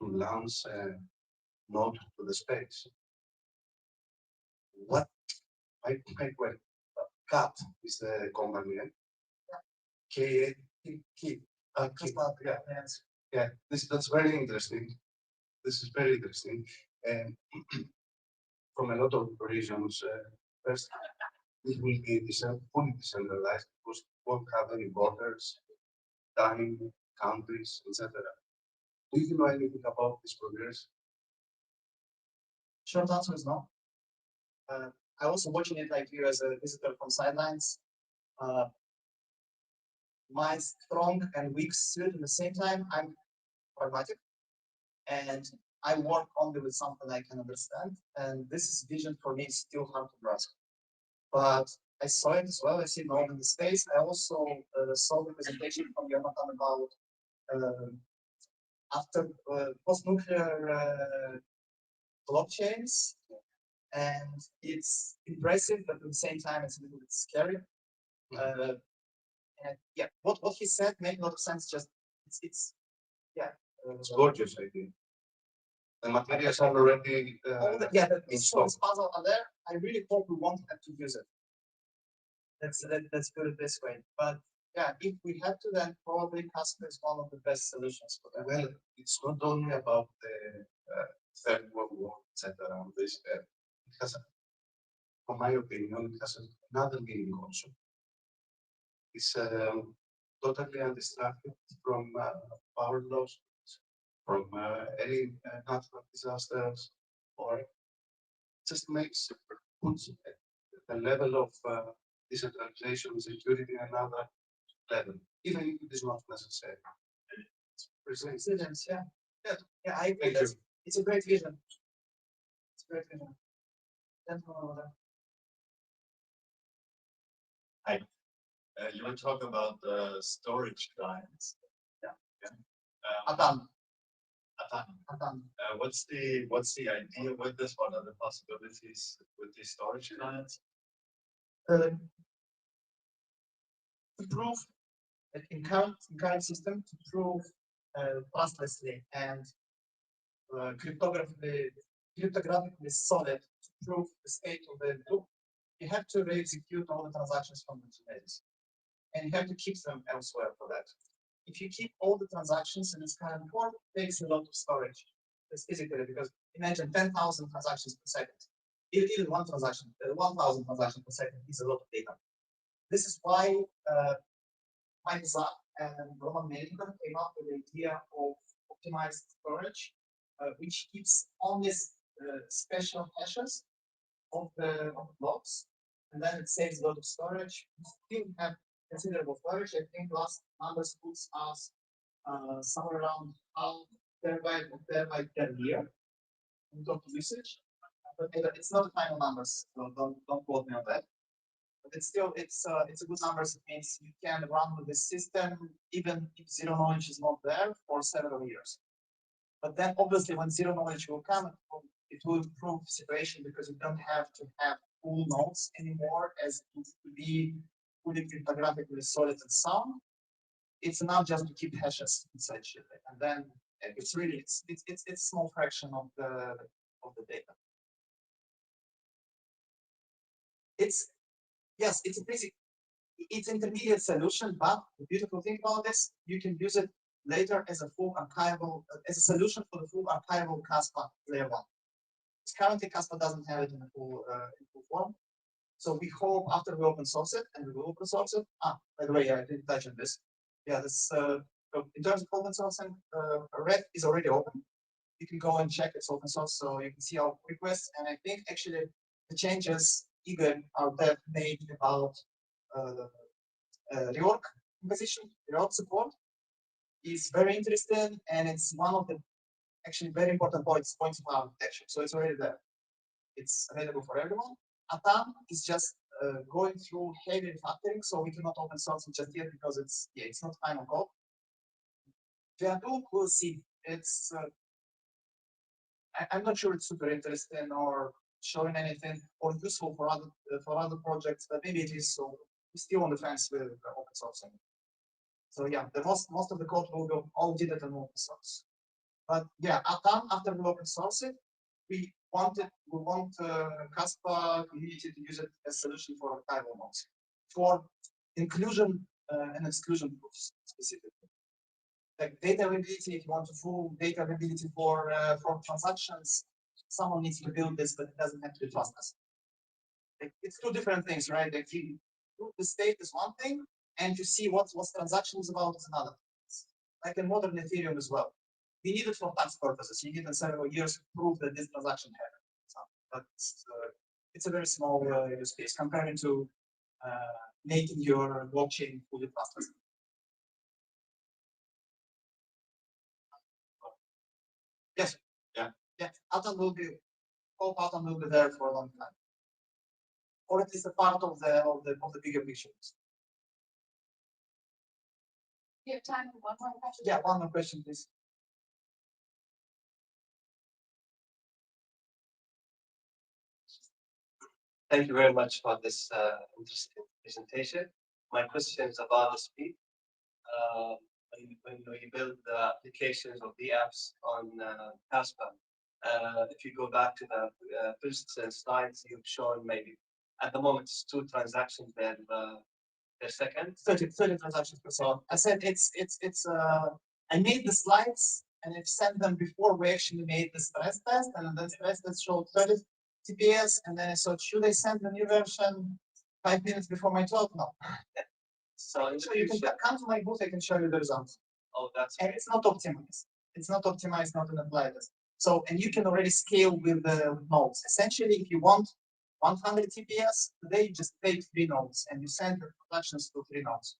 to launch a node to the space. What my question? K.A.T is the company. K.A.T. Yeah, yeah. That's very interesting. This is very interesting, and from a lot of reasons. First, it will be fully decentralized because it won't have any borders, time, countries, etc. Do you know anything about this progress? short answer is no. I also watching it like you as a visitor from sidelines. My strong and weak suit at the same time. I'm pragmatic, and I work only with something I can understand. And this is vision for me is still hard to grasp. But I saw it as well. I see it all in the space. I also saw the presentation from Erwan about after post-nuclear blockchains, and it's impressive, but at the same time, it's a little bit scary. And yeah, what he said made a lot of sense. Just it's yeah. It's gorgeous idea. The materials are already All the, yeah, the installed. pieces puzzle are there. I really hope we won't have to use it. Let's put it this way. But yeah, if we have to, then probably Kasplex is one of the best solutions for that. Well, it's not only about the Third World War, etc. This it has, from my opinion, it has another meaning also. It's totally undistracted from power loss, from any natural disasters, or just makes puts the level of decentralization and security in another level, even if it is not necessary. Resilience, yeah. Yeah, I agree. Thank you. It's a great vision. It's a great vision. Gentleman over there. You were talking about storage clients. Yeah. Atan. Atan. What's the idea with this? What are the possibilities with these storage clients? To prove that in current system to prove trustlessly and cryptographically solid to prove the state of the loop, you have to re-execute all the transactions from the database, and you have to keep them elsewhere for that. If you keep all the transactions in its current form, it takes a lot of storage. It's physically, because imagine 10,000 transactions per second. Even one transaction, 1,000 transactions per second is a lot of data. This is why Mike Saad and LehmanBush came up with the idea of optimized storage, which keeps only special hashes of the blocks, and then it saves a lot of storage. We still have considerable storage. I think last numbers puts us somewhere around half terabyte or terabyte per year in total usage. But it's not the final numbers, so don't quote me on that. But it's still it's a good numbers. It means you can run with the system even if zero knowledge is not there for several years. But then obviously when zero knowledge will come, it will improve the situation because you don't have to have full nodes anymore as to be fully cryptographically solid and sound. It's not just to keep hashes essentially, and then it's really it's a small fraction of the data. It's yes, it's a basic, it's intermediate solution, but the beautiful thing about this, you can use it later as a full archival, as a solution for the full archival Kaspa layer one. Because currently Kaspa doesn't have it in full form. So we hope after we open source it, and we will open source it. By the way, I didn't touch on this. Yeah, this in terms of open sourcing, Red is already open. You can go and check it's open source, so you can see our requests. And I think actually the changes Igra, our dev, made about reorg composition, reorg support is very interesting, and it's one of the actually very important points of our architecture. So it's already there. It's available for everyone. Atom is just going through heavy refactoring, so we cannot open source it just yet because it's not final code. Viaduc, we'll see. It's I'm not sure it's super interesting or showing anything or useful for other projects, but maybe it is. So we're still on the fence with open sourcing. So yeah, the most of the code will go all digital and open source. But yeah, after we open source it, we want Kaspa community to use it as a solution for archival nodes, for inclusion and exclusion proofs specifically. Like data availability, if you want to full data availability for transactions, someone needs to build this, but it doesn't have to be trustless. Like, it's two different things, right? Like you prove the state is one thing, and to see what transaction is about is another. Like in modern Ethereum as well. We need it for tax purposes. You need in several years to prove that this transaction happened. So, but it's a very small use case compared to making your blockchain fully trustless. Yes. Yeah. Yeah. Atom will be there for a long time, or at least a part of the bigger picture. You have time for one more question? Yeah, one more question, please. Thank you very much for this interesting presentation. My question is about the speed. When you build the applications of the apps on Kaspa, if you go back to the first slides, you've shown maybe at the moment it's 2 transactions per second. 30 transactions per second. I said I made the slides and I've sent them before we actually made the stress test, and then stress test showed 30 TPS, and then I thought, should I send the new version 5 minutes before my talk? No. So You can come to my booth, I can show you the results. Oh, that's and it's not optimized. It's not optimized, not in applied. So, and you can already scale with the nodes. Essentially, if you want 100 TPS, today you just take 3 nodes and you send your transactions to 3 nodes.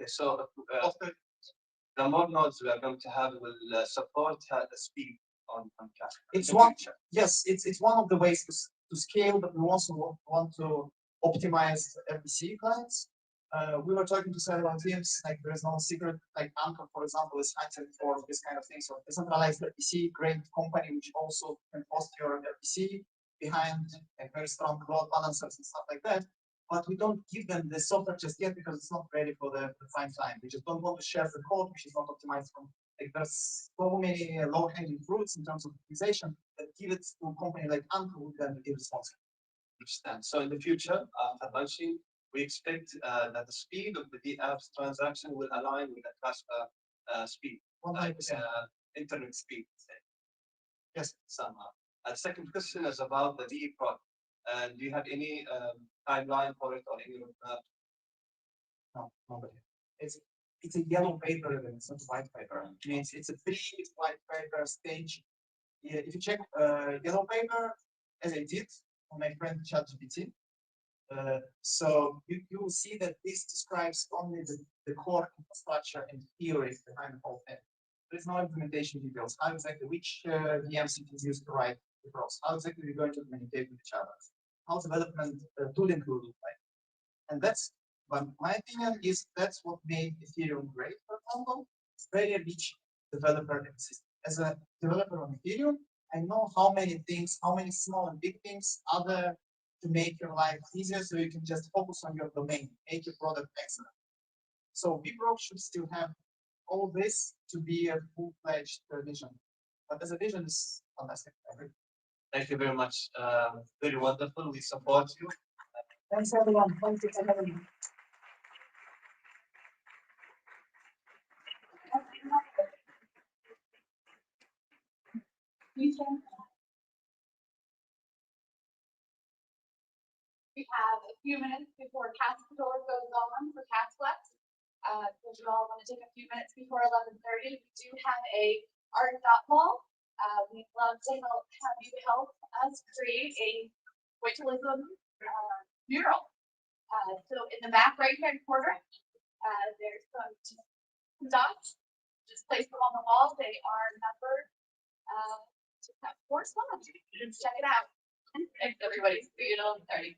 okay. So the more nodes we are going to have will support the speed on Kaspa. It's one. Yes, it's one of the ways to scale, but we also want to optimize RPC clients. We were talking to several teams, like there is no secret, like Anchor, for example, is hunting for this kind of thing. So decentralized RPC, great company, which also can host your RPC behind like very strong load balancers and stuff like that. But we don't give them the software just yet because it's not ready for the prime time. We just don't want to share the code, which is not optimized from, like there's so many low-hanging fruits in terms of optimization that give it to a company like Anchor who can be responsible. Understand. So in the future, after launching, we expect that the speed of the DApps transaction will align with the Kaspa speed, 100%. internet speed. Say. Yes. Somehow. The second question is about the DE product. Do you have any timeline for it or any roadmap? No, nobody. It's a yellow paper, and it's not a white paper. It means it's a big white paper stage. Yeah, if you check yellow paper, as I did on my friend ChatGPT. So you will see that this describes only the core infrastructure and theories behind the whole thing. There's no implementation details. How exactly which VMs it is used to write the process? How exactly we're going to communicate with each other? How development tooling will look like? And that's, but my opinion is that's what made Ethereum great. For example, it's very rich developer ecosystem. As a developer on Ethereum, I know how many things, how many small and big things are there to make your life easier, so you can just focus on your domain, make your product excellent. So Bibro should still have all this to be a full-fledged vision. But as a vision is fantastic. I agree. Thank you very much. Very wonderful. We support you. Thanks everyone. Thank you for having me. We have a few minutes before Kaspador goes on for Casplex. If you all want to take a few minutes before 11:30, we do have a art dot wall. We'd love to have you help us create a Witalism mural. So in the back right hand corner, there's some dots. Just place them on the wall. They are numbered to correspond. Check it out. Thanks everybody. See you at 11:30.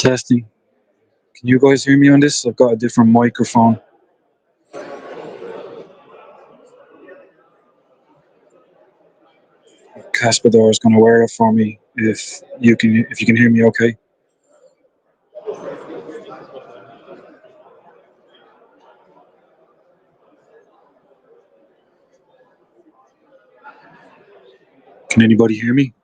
Testing. Can you guys hear me on this? I've got a different microphone. Kaspador is going to wear it for me if you can hear me okay. Can anybody hear me?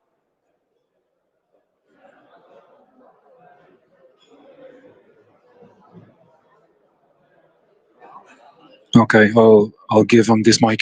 Okay, I'll give him this mic.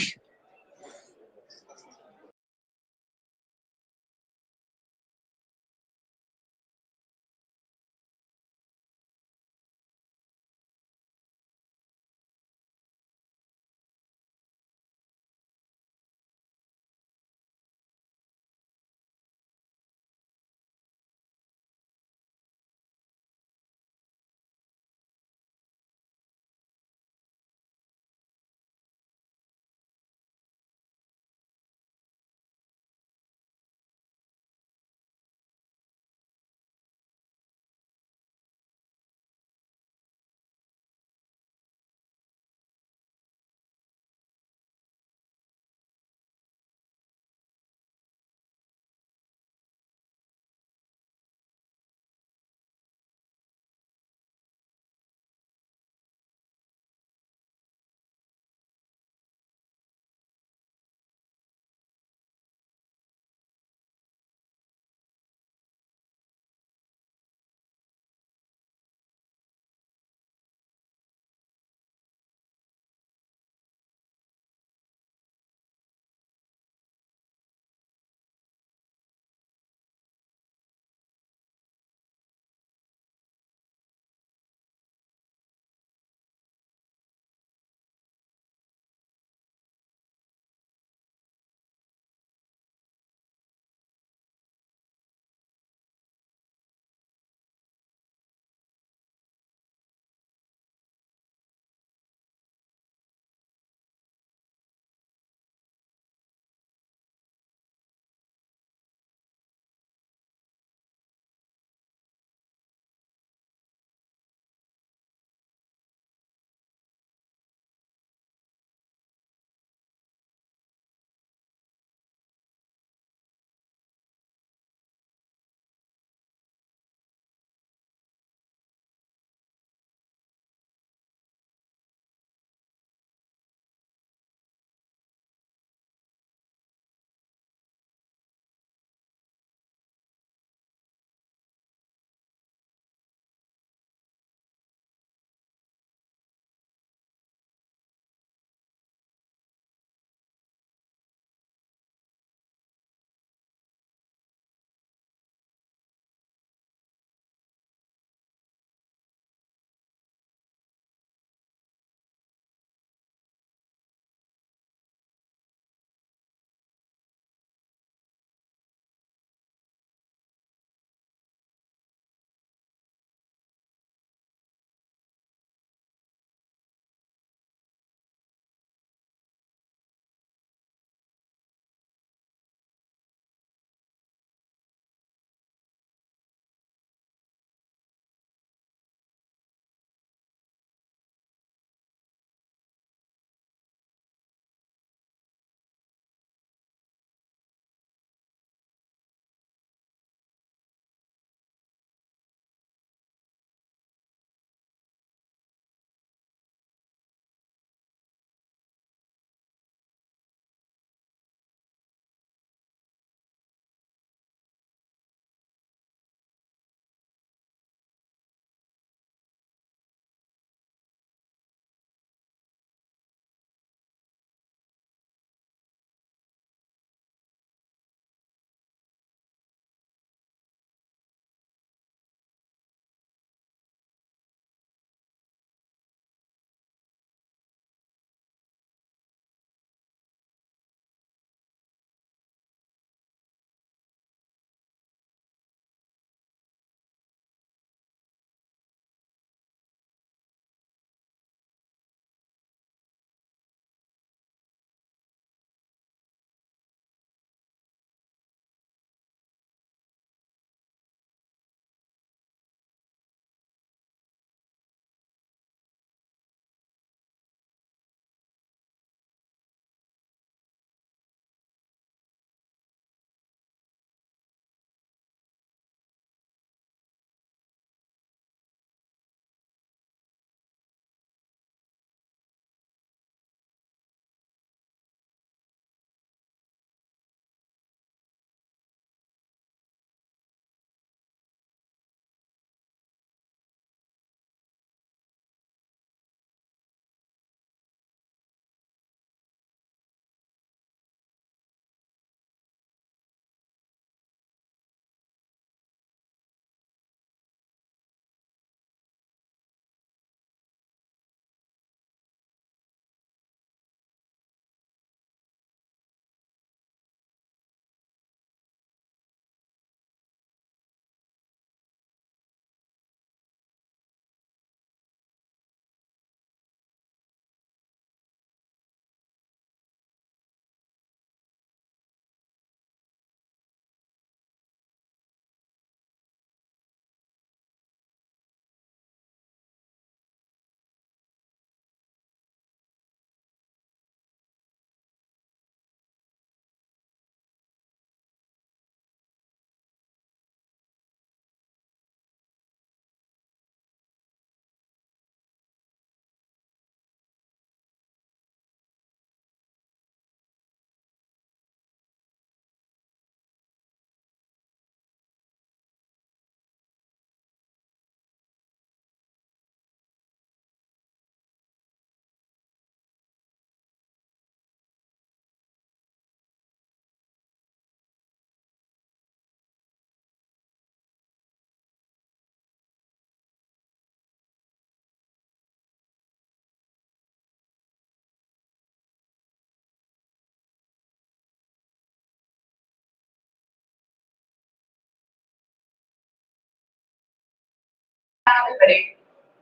everybody.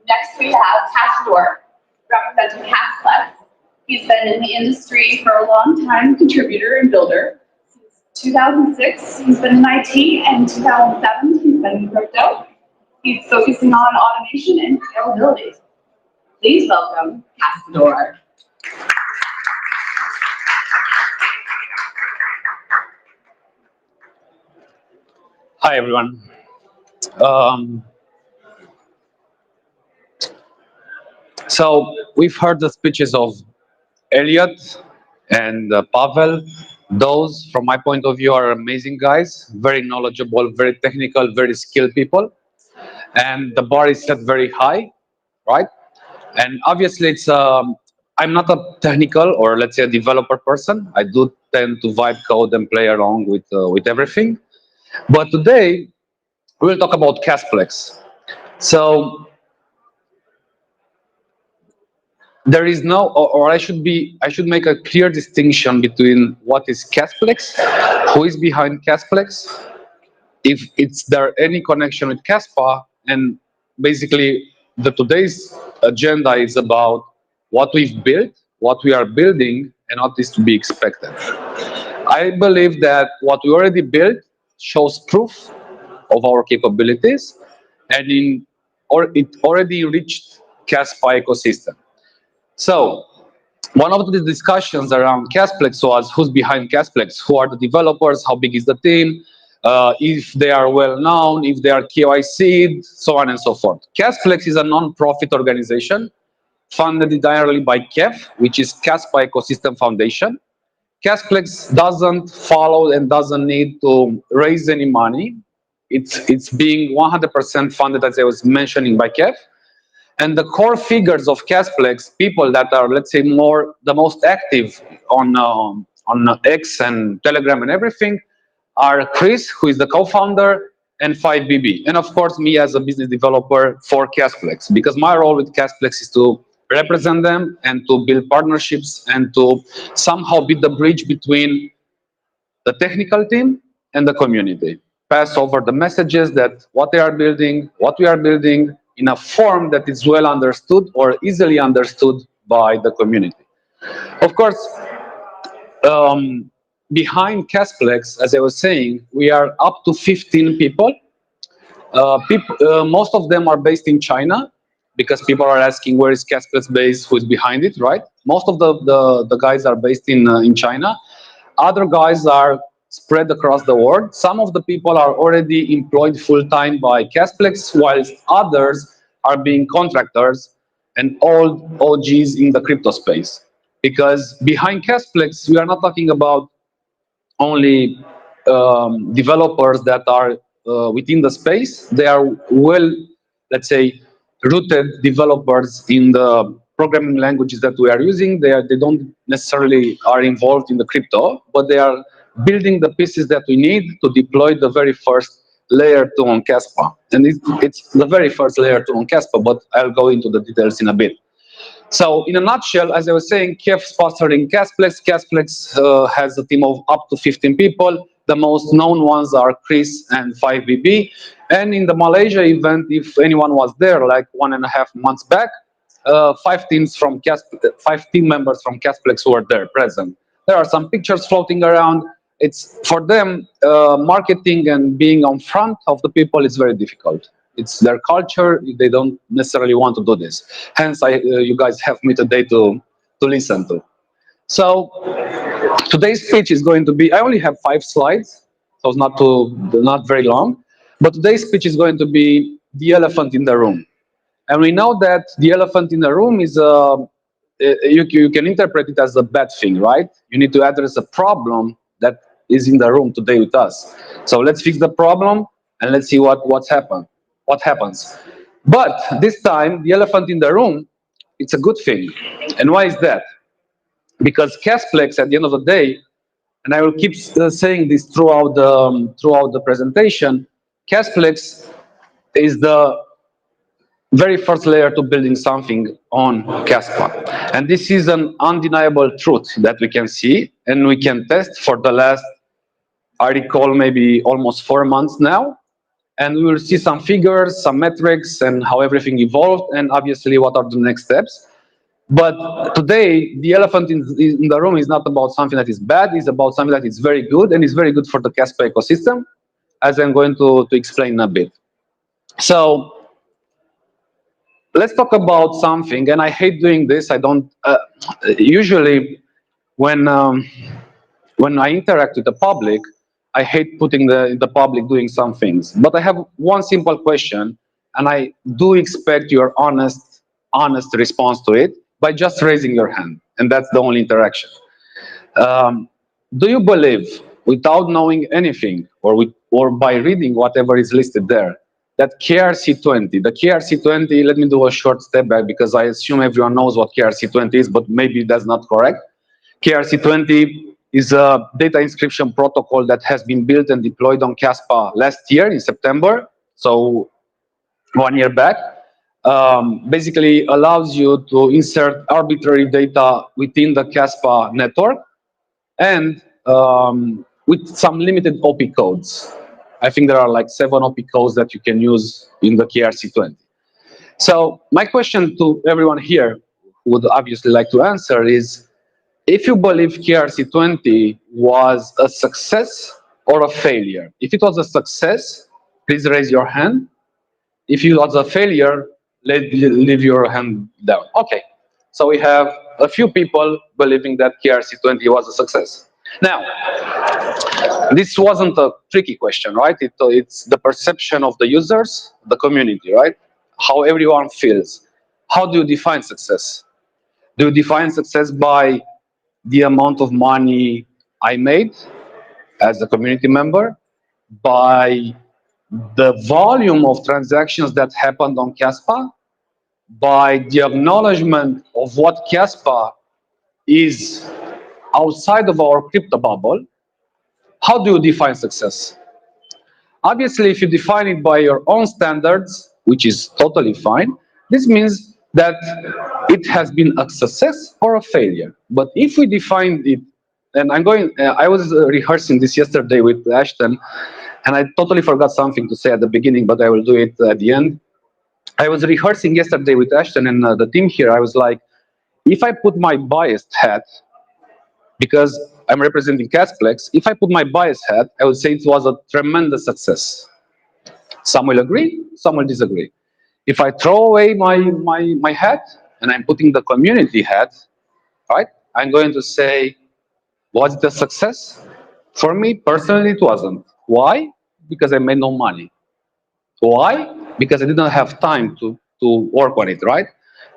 Next we have Kaspador, representing Casplex. He's been in the industry for a long time, contributor and builder. Since 2006, he's been in IT, and in 2007, he's been in crypto. He's focusing on automation and scalability. Please welcome Kaspador. Hi, everyone. So we've heard the speeches of Elliott and Pavel. Those, from my point of view, are amazing guys, very knowledgeable, very technical, very skilled people. And the bar is set very high, right? And obviously, I'm not a technical or let's say a developer person. I do tend to vibe code and play along with everything. But today, we'll talk about Casplex. So there is no, or I should make a clear distinction between what is Casplex, who is behind Casplex, if it's there any connection with Kaspa, and basically today's agenda is about what we've built, what we are building, and what is to be expected. I believe that what we already built shows proof of our capabilities, and it already reached Kaspa ecosystem. So one of the discussions around Kasplex was who's behind Kasplex, who are the developers, how big is the team, if they are well known, if they are KYC'd, so on and so forth. Kasplex is a non-profit organization funded entirely by K.A.T, which is Kaspa Ecosystem Foundation. Kasplex doesn't follow and doesn't need to raise any money. It's being 100% funded, as I was mentioning, by K.A.T. And the core figures of Kasplex, people that are, let's say, the most active on X and Telegram and everything, are Chris, who is the co-founder, and 5BB. And of course, me as a business developer for Kasplex, because my role with Kasplex is to represent them and to build partnerships and to somehow be the bridge between the technical team and the community. Pass over the messages that what they are building, what we are building, in a form that is well understood or easily understood by the community. Of course, behind Kasplex, as I was saying, we are up to 15 people. Most of them are based in China, because people are asking where is Kasplex based, who is behind it, right? Most of the guys are based in China. Other guys are spread across the world. Some of the people are already employed full-time by Kasplex, whilst others are being contractors and old OGs in the crypto space. Because behind Kasplex, we are not talking about only developers that are within the space. They are well, let's say, rooted developers in the programming languages that we are using. They don't necessarily are involved in the crypto, but they are building the pieces that we need to deploy the very first layer 2 on Kaspa. And it's the very first layer 2 on Kaspa, but I'll go into the details in a bit. So in a nutshell, as I was saying, K.A.T sponsoring Kasplex. Kasplex has a team of up to 15 people. The most known ones are Chris and 5BB. And in the Malaysia event, if anyone was there, like 1.5 months back, 5 team members from Kasplex were there present. There are some pictures floating around. It's for them, marketing and being on front of the people is very difficult. It's their culture. They don't necessarily want to do this. Hence, you guys have me today to listen to. So today's speech is going to be, I only have 5 slides, so it's not very long. But today's speech is going to be the elephant in the room. And we know that the elephant in the room is, you can interpret it as a bad thing, right? You need to address a problem that is in the room today with us. So let's fix the problem and let's see what happens. But this time, the elephant in the room, it's a good thing. And why is that? Because Kasplex, at the end of the day, and I will keep saying this throughout the presentation, Kasplex is the very first layer to building something on Kaspa. And this is an undeniable truth that we can see and we can test for the last, I recall, maybe almost 4 months now. and we will see some figures, some metrics, and how everything evolved, and obviously what are the next steps. But today, the elephant in the room is not about something that is bad, it's about something that is very good, and is very good for the Kaspa ecosystem, as I'm going to explain in a bit. So let's talk about something, and I hate doing this. I don't, usually when I interact with the public, I hate putting the public doing some things. But I have one simple question, and I do expect your honest response to it by just raising your hand, and that's the only interaction. Do you believe, without knowing anything, or by reading whatever is listed there, that KRC20, the KRC20, let me do a short step back because I assume everyone knows what KRC20 is, but maybe that's not correct. KRC20 is a data inscription protocol that has been built and deployed on Kaspa last year in September, so 1 year back. Basically allows you to insert arbitrary data within the Kaspa network, and with some limited OP codes. I think there are like 7 OP codes that you can use in the KRC20. So my question to everyone here who would obviously like to answer is, if you believe KRC20 was a success or a failure. If it was a success, please raise your hand. If it was a failure, leave your hand down. Okay, so we have a few people believing that KRC20 was a success. Now, this wasn't a tricky question, right? It's the perception of the users, the community, right? How everyone feels. How do you define success? Do you define success by the amount of money I made as a community member, by the volume of transactions that happened on Kaspa, by the acknowledgement of what Kaspa is outside of our crypto bubble? How do you define success? Obviously, if you define it by your own standards, which is totally fine, this means that it has been a success or a failure. But if we define it, and I was rehearsing this yesterday with Ashton, and I totally forgot something to say at the beginning, but I will do it at the end. I was rehearsing yesterday with Ashton and the team here. I was like, if I put my biased hat, because I'm representing Casplex, if I put my biased hat, I would say it was a tremendous success. Some will agree, some will disagree. If I throw away my hat and I'm putting the community hat, right, I'm going to say, was it a success? For me, personally, it wasn't. Why? Because I made no money. Why? Because I didn't have time to work on it, right?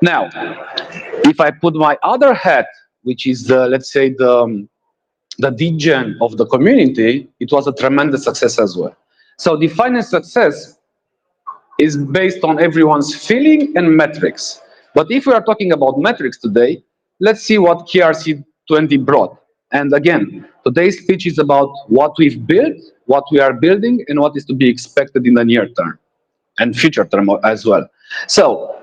Now, if I put my other hat, which is the, let's say, the degen of the community, it was a tremendous success as well. So defining success is based on everyone's feeling and metrics. But if we are talking about metrics today, let's see what KRC20 brought. And again, today's speech is about what we've built, what we are building, and what is to be expected in the near term and future term as well. So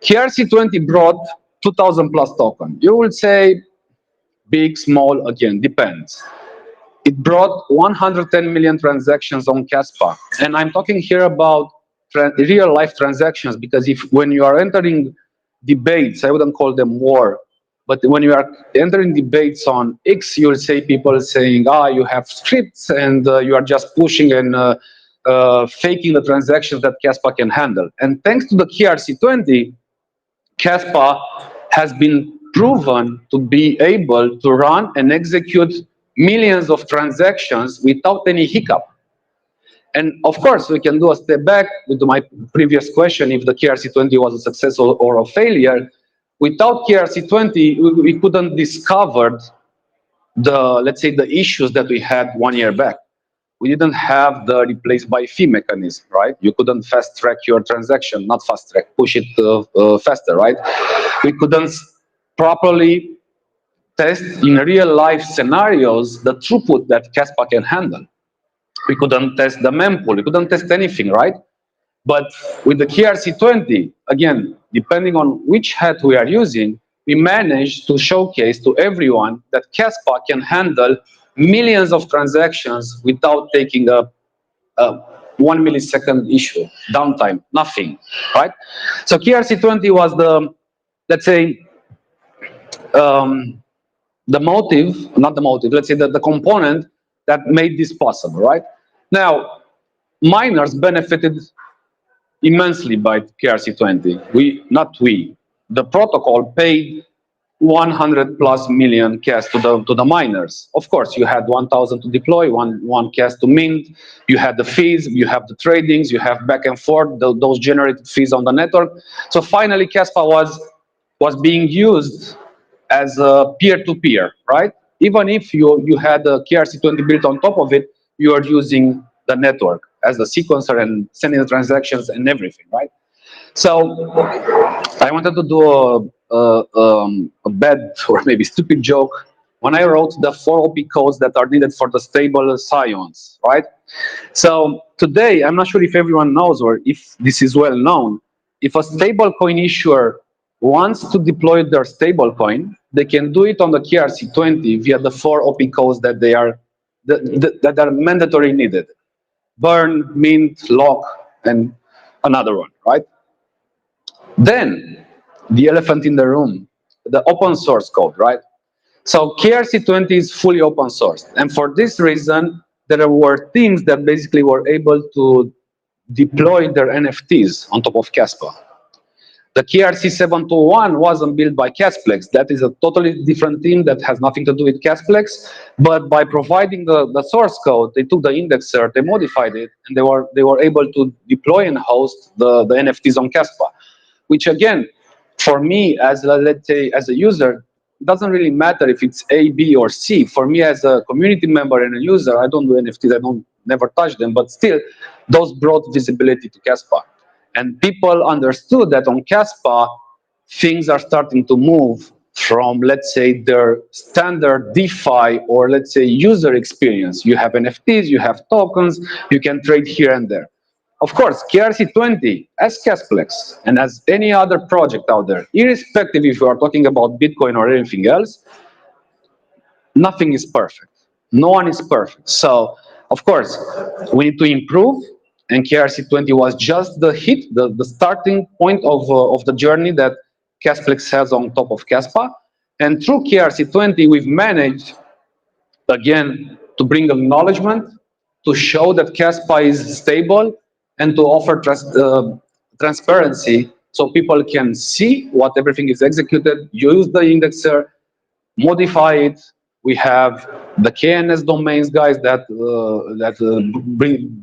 KRC20 brought 2,000 plus tokens. You will say big, small, again, depends. It brought 110 million transactions on Kaspa. And I'm talking here about real life transactions, because when you are entering debates, I wouldn't call them war, but when you are entering debates on X, you'll say people saying, you have scripts and you are just pushing and faking the transactions that Kaspa can handle. And thanks to the KRC20, Kaspa has been proven to be able to run and execute millions of transactions without any hiccup. And of course, we can do a step back with my previous question, if the KRC20 was a success or a failure. Without KRC20, we couldn't discover let's say, the issues that we had 1 year back. We didn't have the replace by fee mechanism, right? You couldn't fast track your transaction, not fast track, push it faster, right? We couldn't properly test in real life scenarios the throughput that Kaspa can handle. We couldn't test the mempool, we couldn't test anything, right? But with the KRC20, again, depending on which hat we are using, we managed to showcase to everyone that Kaspa can handle millions of transactions without taking a 1 millisecond issue, downtime, nothing, right? So KRC20 was the, let's say, the motive, not the motive, let's say the component that made this possible, right? Now, miners benefited immensely by KRC20. Not we, the protocol paid 100 plus million K.A.T to the miners. Of course, you had 1,000 to deploy, one K.A.T to mint. You had the fees, you have the tradings, you have back and forth, those generated fees on the network. So finally, Kaspa was being used as a peer-to-peer, right? Even if you had a KRC20 built on top of it, you are using the network as the sequencer and sending the transactions and everything, right? So I wanted to do a bad or maybe stupid joke when I wrote the 4 OP codes that are needed for the stable scions, right? So today, I'm not sure if everyone knows or if this is well known, if a stablecoin issuer wants to deploy their stablecoin, they can do it on the KRC20 via the 4 OP codes that that are mandatory needed. Burn, mint, lock, and another one, right? Then, the elephant in the room, the open source code, right? So KRC20 is fully open source. And for this reason, there were teams that basically were able to deploy their NFTs on top of Kaspa. The KRC721 wasn't built by Kasplex. That is a totally different team that has nothing to do with Kasplex. But by providing the source code, they took the indexer, they modified it, and they were able to deploy and host the NFTs on Kaspa. Which again, for me, as let's say as a user, doesn't really matter if it's A, B, or C. For me, as a community member and a user, I don't do NFTs, I don't never touch them, but still, those brought visibility to Kaspa. And people understood that on Kaspa, things are starting to move from, let's say, their standard DeFi or, let's say, user experience. You have NFTs, you have tokens, you can trade here and there. Of course, KRC20, as Kasplex, and as any other project out there, irrespective if you are talking about Bitcoin or anything else, nothing is perfect. No one is perfect. So, of course, we need to improve, and KRC20 was just the hit, the starting point of the journey that Casplex has on top of Kaspa. And through KRC20, we've managed, again, to bring acknowledgement, to show that Kaspa is stable, and to offer transparency so people can see what everything is executed, use the indexer, modify it. We have the KNS domains guys that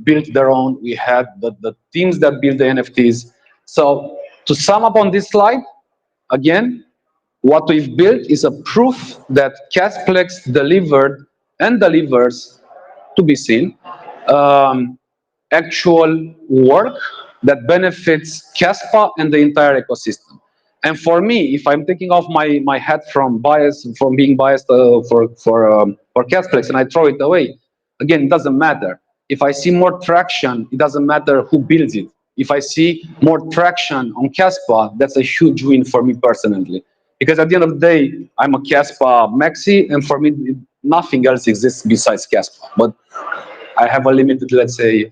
built their own. We had the teams that build the NFTs. So to sum up on this slide, again, what we've built is a proof that Kasplex delivered and delivers, to be seen, actual work that benefits Kaspa and the entire ecosystem. And for me, if I'm taking off my hat from being biased for Kasplex, and I throw it away, again, it doesn't matter. If I see more traction, it doesn't matter who builds it. If I see more traction on Kaspa, that's a huge win for me personally. Because at the end of the day, I'm a Kaspa maxi, and for me, nothing else exists besides Kaspa. But I have a limited, let's say,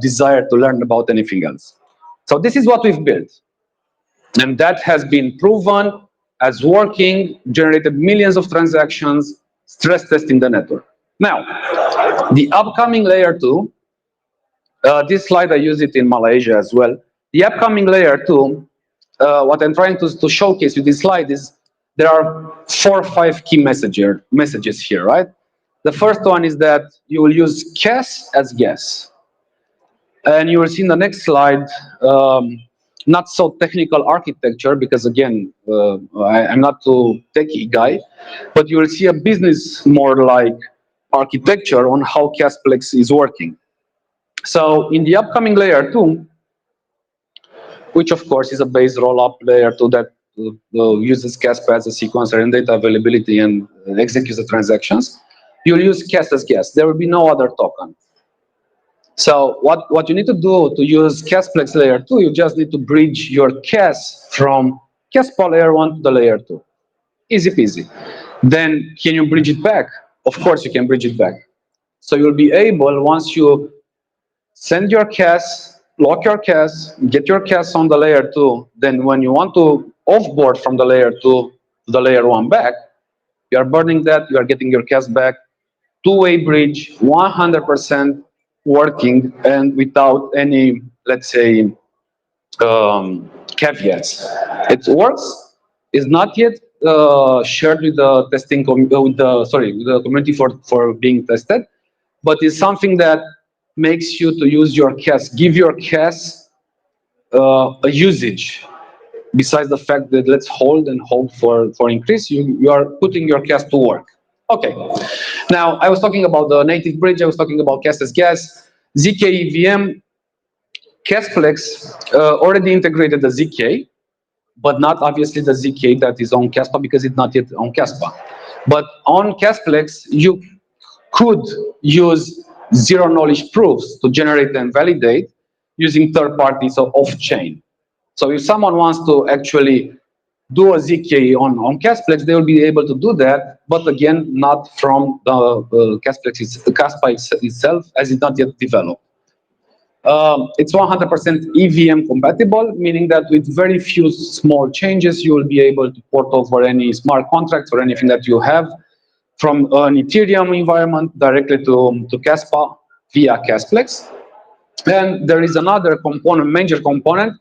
desire to learn about anything else. So this is what we've built. And that has been proven as working, generated millions of transactions, stress testing the network. Now, the upcoming layer 2, this slide I use it in Malaysia as well. The upcoming layer 2, what I'm trying to showcase with this slide is there are 4 or 5 key messages here, right? The first one is that you will use CAS as gas. And you will see in the next slide, not so technical architecture, because again, I'm not too techie guy, but you will see a business more like architecture on how Kasplex is working. So in the upcoming layer 2, which of course is a base rollup layer 2 that uses Kaspa as a sequencer and data availability and executes the transactions, you'll use CAS as gas. There will be no other token. So what you need to do to use Kasplex layer 2, you just need to bridge your CAS from Kaspa layer 1 to the layer 2. Easy peasy. Then can you bridge it back? Of course you can bridge it back. So you'll be able, once you send your CAS, lock your CAS, get your CAS on the layer 2. Then when you want to offboard from the layer 2 to the layer 1 back, you are burning that, you are getting your CAS back. Two-way bridge, 100% working and without any, let's say, caveats. It works. It's not yet shared with the testing with the community for being tested, but it's something that makes you to use your CAS, give your CAS a usage. Besides the fact that let's hold and hope for increase, you are putting your CAS to work. Okay. Now I was talking about the native bridge. I was talking about CAS as gas, ZK EVM. Casplex already integrated the ZK, but not obviously the ZK that is on Kaspa because it's not yet on Kaspa. But on Kasplex, you could use zero knowledge proofs to generate and validate using third parties or off-chain. So if someone wants to actually do a ZK on Kasplex, they will be able to do that, but again, not from the Kasplex, the Kaspa itself, as it's not yet developed. It's 100% EVM compatible, meaning that with very few small changes, you will be able to port over any smart contracts or anything that you have from an Ethereum environment directly to Kaspa via Kasplex. And there is another component, major component,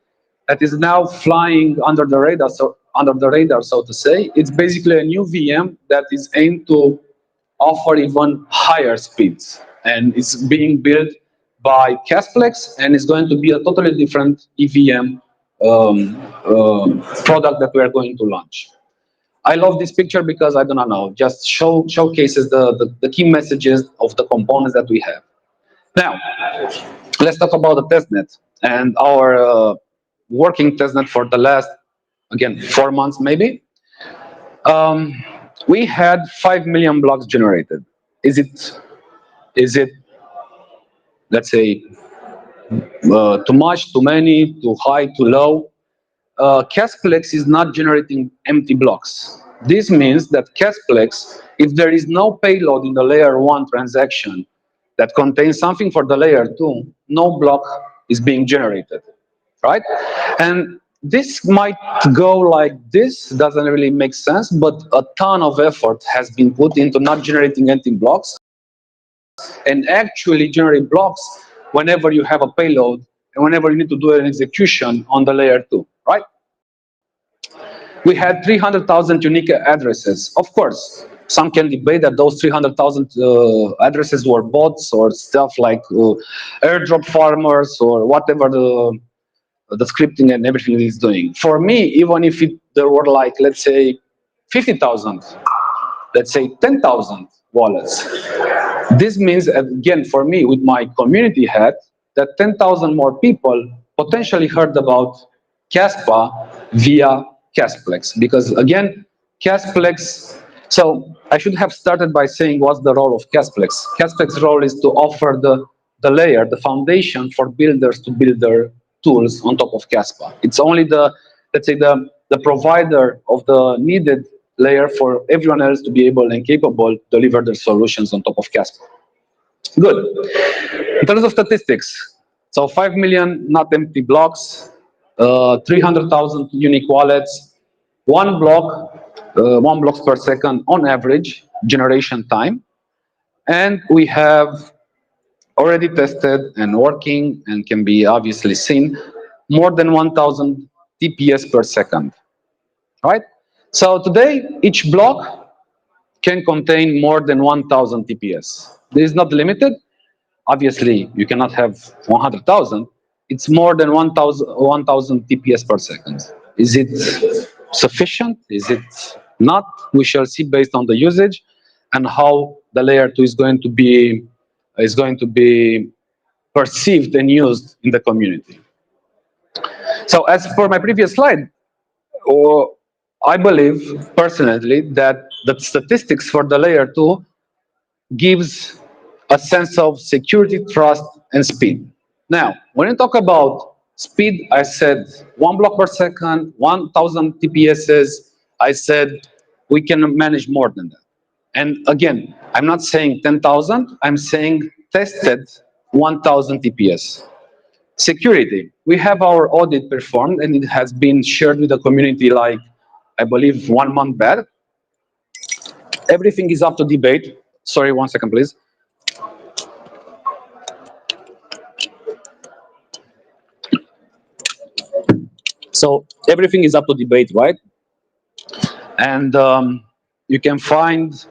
that is now flying under the radar, so to say. It's basically a new VM that is aimed to offer even higher speeds, and it's being built by Kasplex, and it's going to be a totally different EVM product that we are going to launch. I love this picture because I don't know, just showcases the key messages of the components that we have. Now, let's talk about the testnet and our working testnet for the last, again, 4 months maybe. We had 5 million blocks generated. Is it, let's say, too much, too many, too high, too low? Casplex is not generating empty blocks. This means that Casplex, if there is no payload in the layer 1 transaction that contains something for the layer 2, no block is being generated, right? And this might go like this, doesn't really make sense, but a ton of effort has been put into not generating empty blocks and actually generate blocks whenever you have a payload and whenever you need to do an execution on the layer 2, right? We had 300,000 unique addresses. Of course, some can debate that those 300,000 addresses were bots or stuff like airdrop farmers or whatever the scripting and everything is doing. For me, even if there were like, let's say, 50,000, let's say 10,000 wallets, this means, again, for me, with my community hat, that 10,000 more people potentially heard about Kaspa via Kasplex. Because again, Kasplex, so I should have started by saying what's the role of Kasplex. Kasplex's role is to offer the layer, the foundation for builders to build their tools on top of Kaspa. It's only the, let's say, the provider of the needed layer for everyone else to be able and capable to deliver their solutions on top of Kaspa. Good. In terms of statistics, so 5 million not empty blocks, 300,000 unique wallets, one blocks per second on average generation time, and we have already tested and working and can be obviously seen more than 1,000 TPS per second, right? So today, each block can contain more than 1,000 TPS. This is not limited. Obviously, you cannot have 100,000. It's more than 1,000 TPS per second. Is it sufficient? Is it not? We shall see based on the usage and how the layer 2 is going to be perceived and used in the community. So as for my previous slide, I believe personally that the statistics for the layer 2 gives a sense of security, trust, and speed. Now, when you talk about speed, I said 1 block per second, 1,000 TPSs. I said we can manage more than that. And again, I'm not saying 10,000, I'm saying tested 1000 TPS. Security. We have our audit performed and it has been shared with the community like, I believe, 1 month back. Everything is up to debate. Sorry, 1 second, please. So everything is up to debate, right? And you can find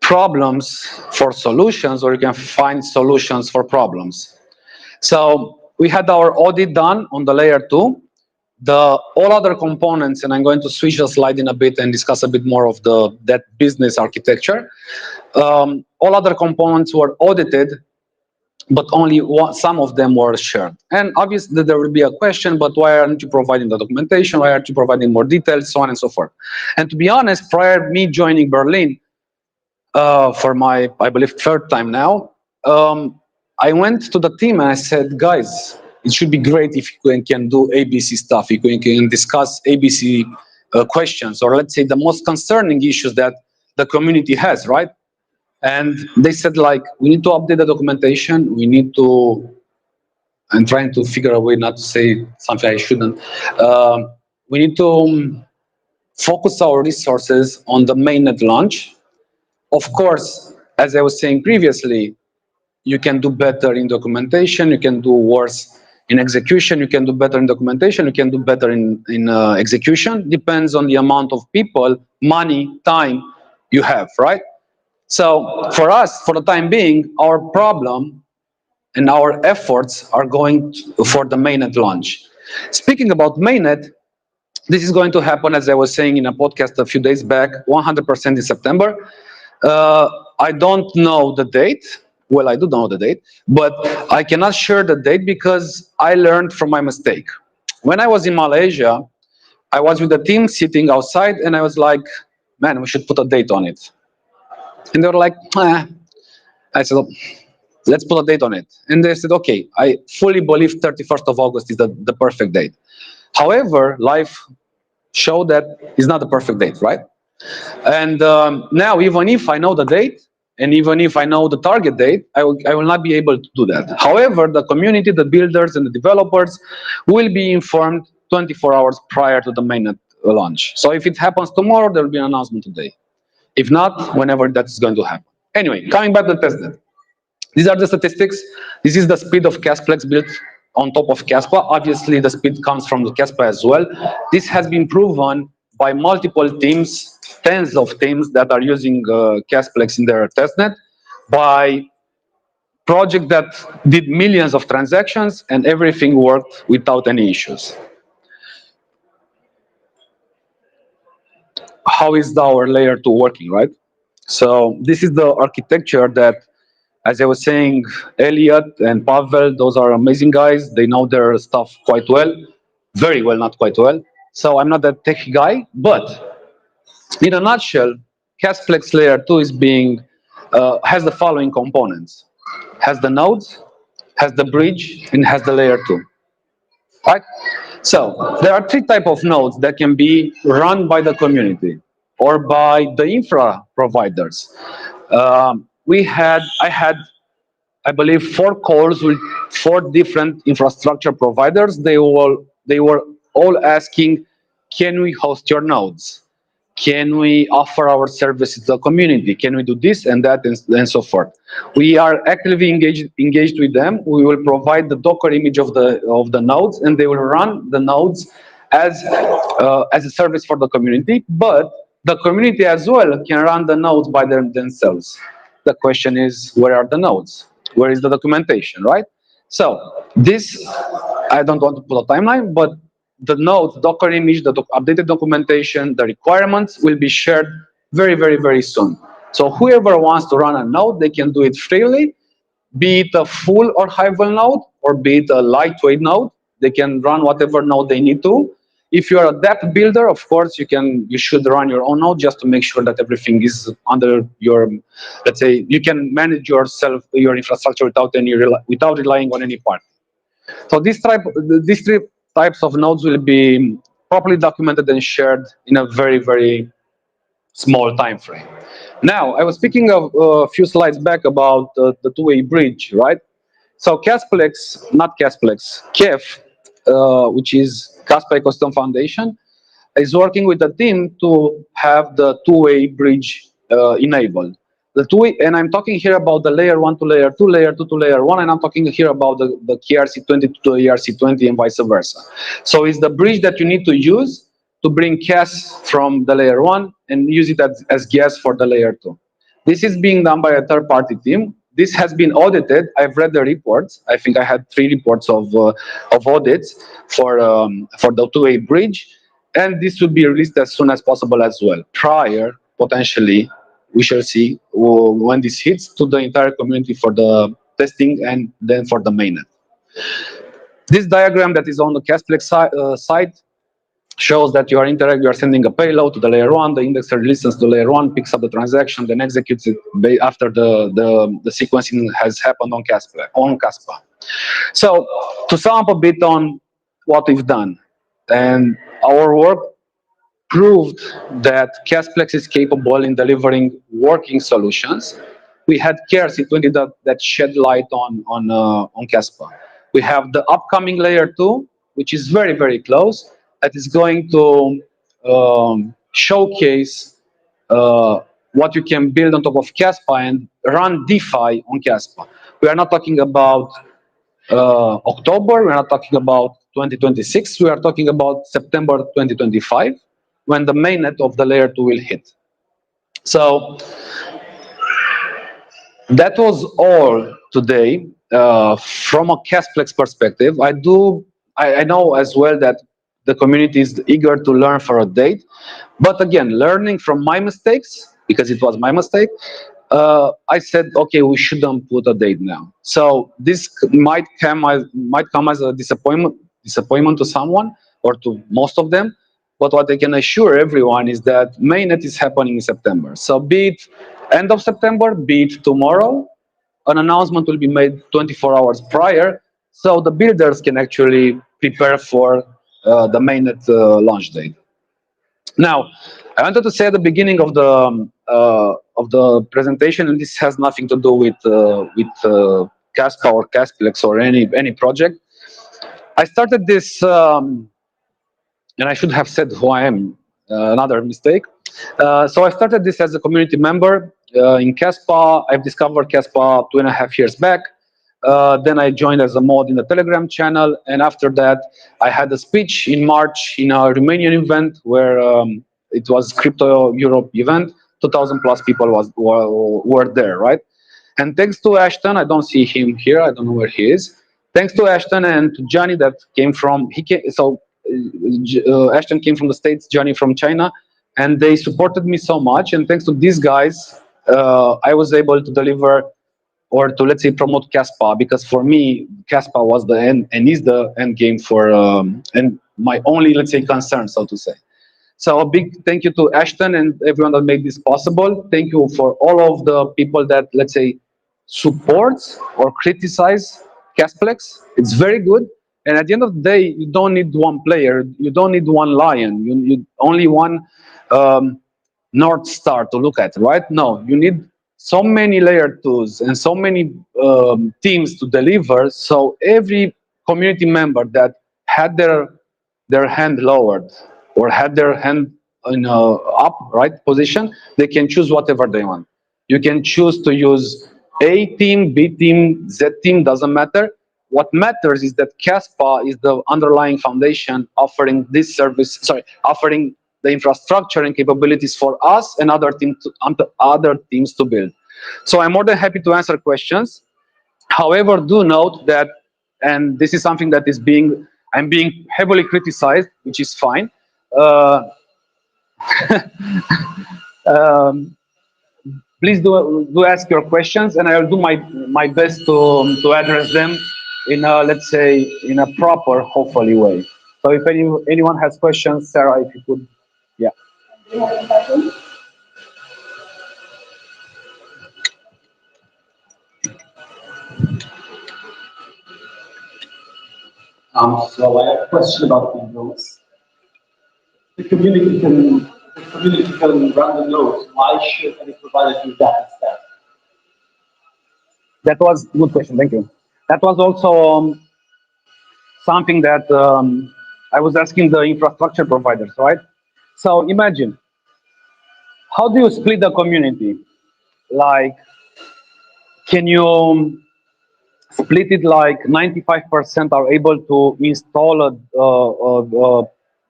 problems for solutions, or you can find solutions for problems. So we had our audit done on the layer 2. All other components, and I'm going to switch the slide in a bit and discuss a bit more of that business architecture. All other components were audited, but only some of them were shared. And obviously there will be a question, but why aren't you providing the documentation? Why aren't you providing more details, so on and so forth? And to be honest, prior to me joining Berlin, for my, I believe, 3rd time now, I went to the team and I said, guys, it should be great if you can do ABC stuff, if you can discuss ABC questions, or let's say the most concerning issues that the community has, right? And they said, like, we need to update the documentation, we need to, I'm trying to figure a way not to say something I shouldn't, we need to focus our resources on the mainnet launch. Of course, as I was saying previously, you can do better in documentation, you can do worse in execution, you can do better in documentation, you can do better in execution. Depends on the amount of people, money, time you have, right? So for us, for the time being, our problem and our efforts are going for the mainnet launch. Speaking about mainnet, this is going to happen, as I was saying in a podcast a few days back, 100% in September. I don't know the date. Well, I do know the date, but I cannot share the date because I learned from my mistake. When I was in Malaysia, I was with the team sitting outside and I was like, man, we should put a date on it. And they were like, eh. I said, let's put a date on it. And they said, okay, I fully believe 31st of August is the perfect date. However, life showed that it's not the perfect date, right? And now, even if I know the date, and even if I know the target date, I will not be able to do that. However, the community, the builders, and the developers will be informed 24 hours prior to the mainnet launch. So if it happens tomorrow, there will be an announcement today. If not, whenever that is going to happen. Anyway, coming back to the testnet. These are the statistics. This is the speed of Kasplex built on top of Kaspa. Obviously, the speed comes from the Kaspa as well. This has been proven by multiple teams, tens of teams that are using Kasplex in their testnet, by project that did millions of transactions and everything worked without any issues. How is our layer 2 working, right? So this is the architecture that, as I was saying, Elliott and Pavel, those are amazing guys. They know their stuff quite well. Very well, not quite well. So I'm not that tech guy, but in a nutshell, Kasplex layer 2 is has the following components. Has the nodes, has the bridge, and has the layer 2. Right? So there are 3 types of nodes that can be run by the community or by the infra providers. I believe 4 calls with 4 different infrastructure providers. They were all asking, can we host your nodes? Can we offer our services to the community? Can we do this and that and so forth? We are actively engaged with them. We will provide the Docker image of the nodes, and they will run the nodes as a service for the community. But the community as well can run the nodes by themselves. The question is, where are the nodes? Where is the documentation, right? So this, I don't want to put a timeline, but the nodes, Docker image, the updated documentation, the requirements will be shared very, very, very soon. So whoever wants to run a node, they can do it freely, be it a full or high-level node, or be it a lightweight node. They can run whatever node they need to. If you're a dApp builder, of course, you should run your own node just to make sure that everything is under your, let's say, you can manage your infrastructure without relying on any part. So these 3 types of nodes will be properly documented and shared in a very, very small time frame. Now, I was speaking of a few slides back about the two-way bridge, right? So Casplex, not Casplex, KEF, which is Kaspa Ecosystem Foundation, is working with the team to have the two-way bridge enabled. The two-way, and I'm talking here about the layer 1 to layer 2, layer 2 to layer 1, and I'm talking here about the KRC20 to ERC20 and vice versa. So it's the bridge that you need to use to bring gas from the layer 1 and use it as gas for the layer 2. This is being done by a third-party team. This has been audited. I've read the reports. I think I had 3 reports of audits for the two-way bridge, and this will be released as soon as possible as well. Prior, potentially, we shall see when this hits to the entire community for the testing and then for the mainnet. This diagram that is on the Casplex site shows that you are sending a payload to the layer 1, the indexer listens to layer 1, picks up the transaction, then executes it after the sequencing has happened on Kaspa. So to sum up a bit on what we've done, and our work proved that Kasplex is capable in delivering working solutions. We had KRC20 that shed light on Kaspa. We have the upcoming layer 2, which is very, very close, that is going to showcase what you can build on top of Kaspa and run DeFi on Kaspa. We are not talking about October, we're not talking about 2026, we are talking about September 2025, when the mainnet of the layer 2 will hit. So that was all today from a Casplex perspective. I know as well that the community is eager to learn for a date, but again, learning from my mistakes, because it was my mistake, I said, okay, we shouldn't put a date now. So this might come as a disappointment to someone or to most of them. But what I can assure everyone is that mainnet is happening in September. So be it end of September, be it tomorrow, an announcement will be made 24 hours prior, so the builders can actually prepare for the mainnet launch date. Now, I wanted to say at the beginning of the presentation, and this has nothing to do with Kaspa or Kasplex or any project. I started this, and I should have said who I am. Another mistake. So I started this as a community member in Kaspa. I've discovered Kaspa 2.5 years back. Then I joined as a mod in the Telegram channel, and after that, I had a speech in March in a Romanian event where it was Crypto Europe event. 2,000 plus people were there, right? And thanks to Ashton, I don't see him here. I don't know where he is. Thanks to Ashton and to Johnny that came from Ashton came from the States, Johnny from China, and they supported me so much. And thanks to these guys, I was able to deliver or to, let's say, promote Kaspa, because for me, Kaspa was the end and is the end game for and my only, let's say, concern, so to say. So a big thank you to Ashton and everyone that made this possible. Thank you for all of the people that, let's say, supports or criticize Casplex. It's very good. And at the end of the day, you don't need one player. You don't need one lion. You only one North Star to look at, right? No, you need so many layer 2s and so many teams to deliver. So every community member that had their hand lowered or had their hand in a upright position, they can choose whatever they want. You can choose to use A team, B team, Z team, doesn't matter. What matters is that Kaspa is the underlying foundation offering this service, offering the infrastructure and capabilities for us and other teams to build. So I'm more than happy to answer questions. However, do note that, and this is something that I'm being heavily criticized, which is fine. Please do ask your questions, and I'll do my best to address them in a, let's say, in a proper, hopefully, way. So if anyone has questions, Sarah, if you could, yeah. Do you have any questions? So I have a question about the rules. The community can community can run the nodes, why should any provider do that instead? That was a good question. Thank you. That was also something that I was asking the infrastructure providers, right? So imagine, how do you split the community? Like, can you split it like 95% are able to install a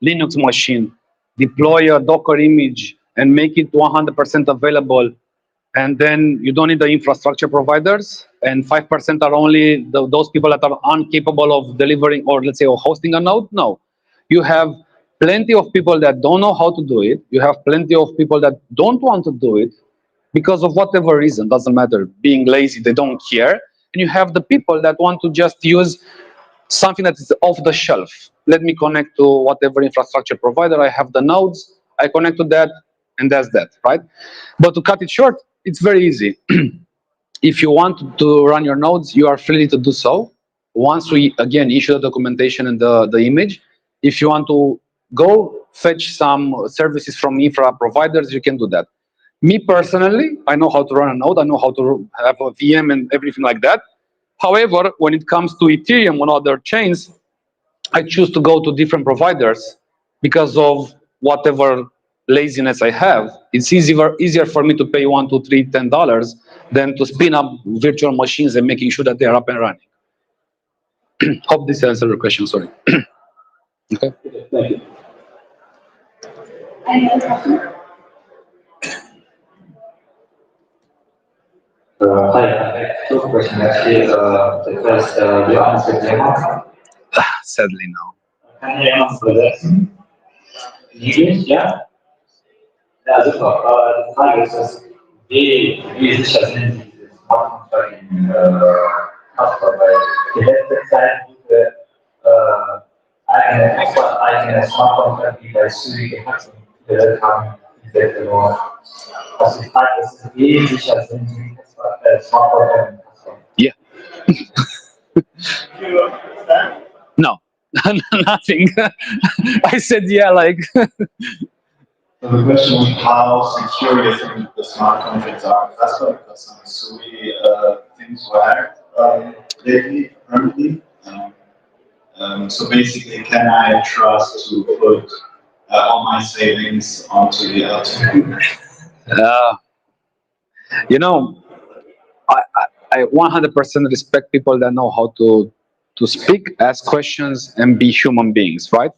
Linux machine, deploy a Docker image, and make it 100% available, and then you don't need the infrastructure providers, and 5% are only those people that are incapable of delivering, or let's say, of hosting a node? No. You have plenty of people that don't know how to do it. You have plenty of people that don't want to do it because of whatever reason, doesn't matter, being lazy, they don't care. And you have the people that want to just use something that is off the shelf. Let me connect to whatever infrastructure provider. I have the nodes, I connect to that, and that's that, right? But to cut it short, it's very easy. If you want to run your nodes, you are free to do so. Once we, again, issue the documentation and the image, if you want to go fetch some services from infra providers, you can do that. Me personally, I know how to run a node, I know how to have a VM and everything like that. However, when it comes to Ethereum and other chains, I choose to go to different providers because of whatever laziness I have. It's easier for me to pay $1, $2, $3, $10 than to spin up virtual machines and making sure that they are up and running. Hope this answers your question. Sorry. Okay. Thank you. Any other questions? Hi, I have two questions actually. The first, you answered Lemon. Sadly, no. Kann jemand übersetzen? Englisch, ja? Ja, super. Die Frage ist, wie sicher sind diese Smart Contract in Kaspa? Weil die letzte Zeit wurde eigene Smart Contract, die bei Sui gehackt und viele Leute haben diese verloren. Was die Frage ist, wie sicher sind die Smart Contract in Kaspa? Yeah. No. Nothing. I said yeah, like. So the question was how secure you think the smart contracts are. That's what because some SUI things were hacked lately, currently. So basically, can I trust to put all my savings onto the L2? You know, I 100% respect people that know how to speak, ask questions, and be human beings, right?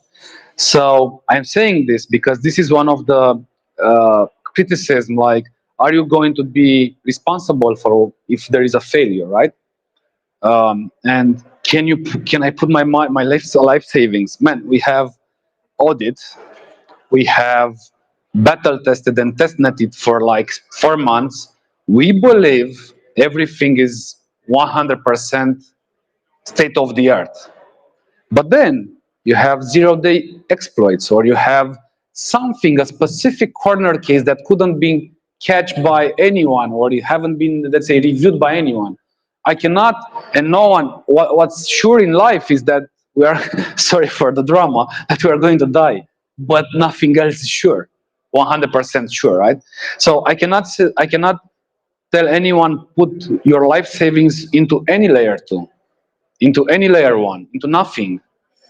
So I'm saying this because this is one of the criticism, like, are you going to be responsible for if there is a failure, right? And can I put my life savings? Man, we have audit, we have battle tested and test netted for like 4 months. We believe everything is 100% state of the art. But then you have zero-day exploits, or you have something, a specific corner case that couldn't be catched by anyone, or you haven't been, let's say, reviewed by anyone. I cannot, and no one, what's sure in life is that we are, sorry for the drama, that we are going to die, but nothing else is sure, 100% sure, right? So I cannot tell anyone, put your life savings into any layer 2, into any layer 1, into nothing.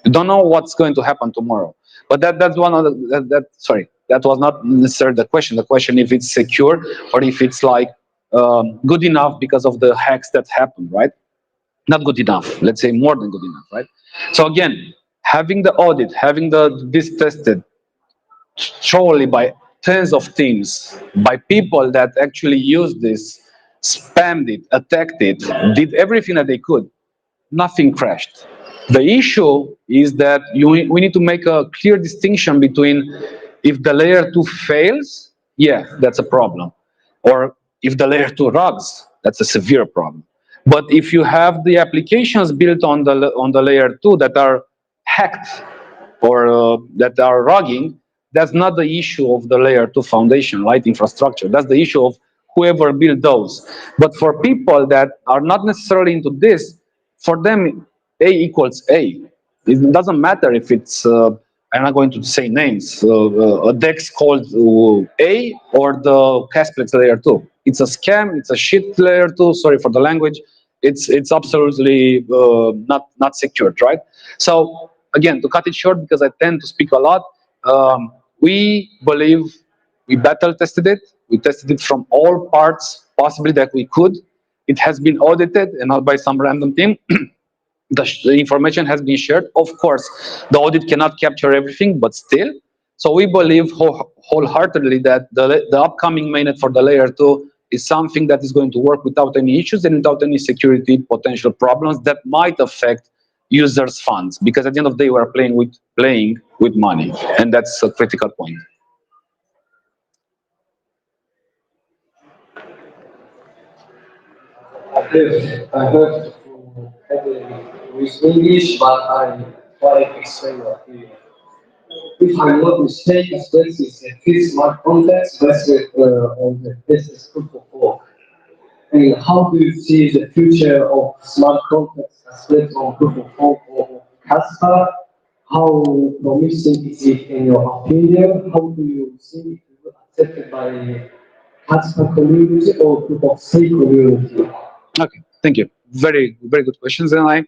You don't know what's going to happen tomorrow. But that's one of the, sorry, that was not necessarily the question. The question if it's secure or if it's like good enough because of the hacks that happen, right? Not good enough. Let's say more than good enough, right? So again, having the audit, having this tested thoroughly by tens of teams, by people that actually used this, spammed it, attacked it, did everything that they could, nothing crashed. The issue is that we need to make a clear distinction between if the layer 2 fails, yeah, that's a problem. Or if the layer 2 rugs, that's a severe problem. But if you have the applications built on the layer 2 that are hacked or that are rugging, that's not the issue of the layer 2 foundation, right, infrastructure. That's the issue of whoever built those. But for people that are not necessarily into this, for them, A equals A. It doesn't matter if it's I'm not going to say names, a DEX called A or the Casplex layer 2. It's a scam, it's a shit layer 2, sorry for the language. It's absolutely not secured, right? So again, to cut it short, because I tend to speak a lot, we believe we battle tested it. We tested it from all parts possibly that we could. It has been audited and not by some random team. The information has been shared. Of course, the audit cannot capture everything, but still. So we believe wholeheartedly that the upcoming mainnet for the layer 2 is something that is going to work without any issues and without any security potential problems that might affect users' funds. Because at the end of the day, we are playing with money, and that's a critical point. I heard heavily with English, but I try to explain what we. If I'm not mistaken, Kasplex is a free smart contracts based on the business proof of work. And how do you see the future of smart contracts Kasplex on proof of work or Kaspa? How promising is it in your opinion? How do you see it will be accepted by Kaspa community or proof of stake community? Okay, thank you. Very good questions. And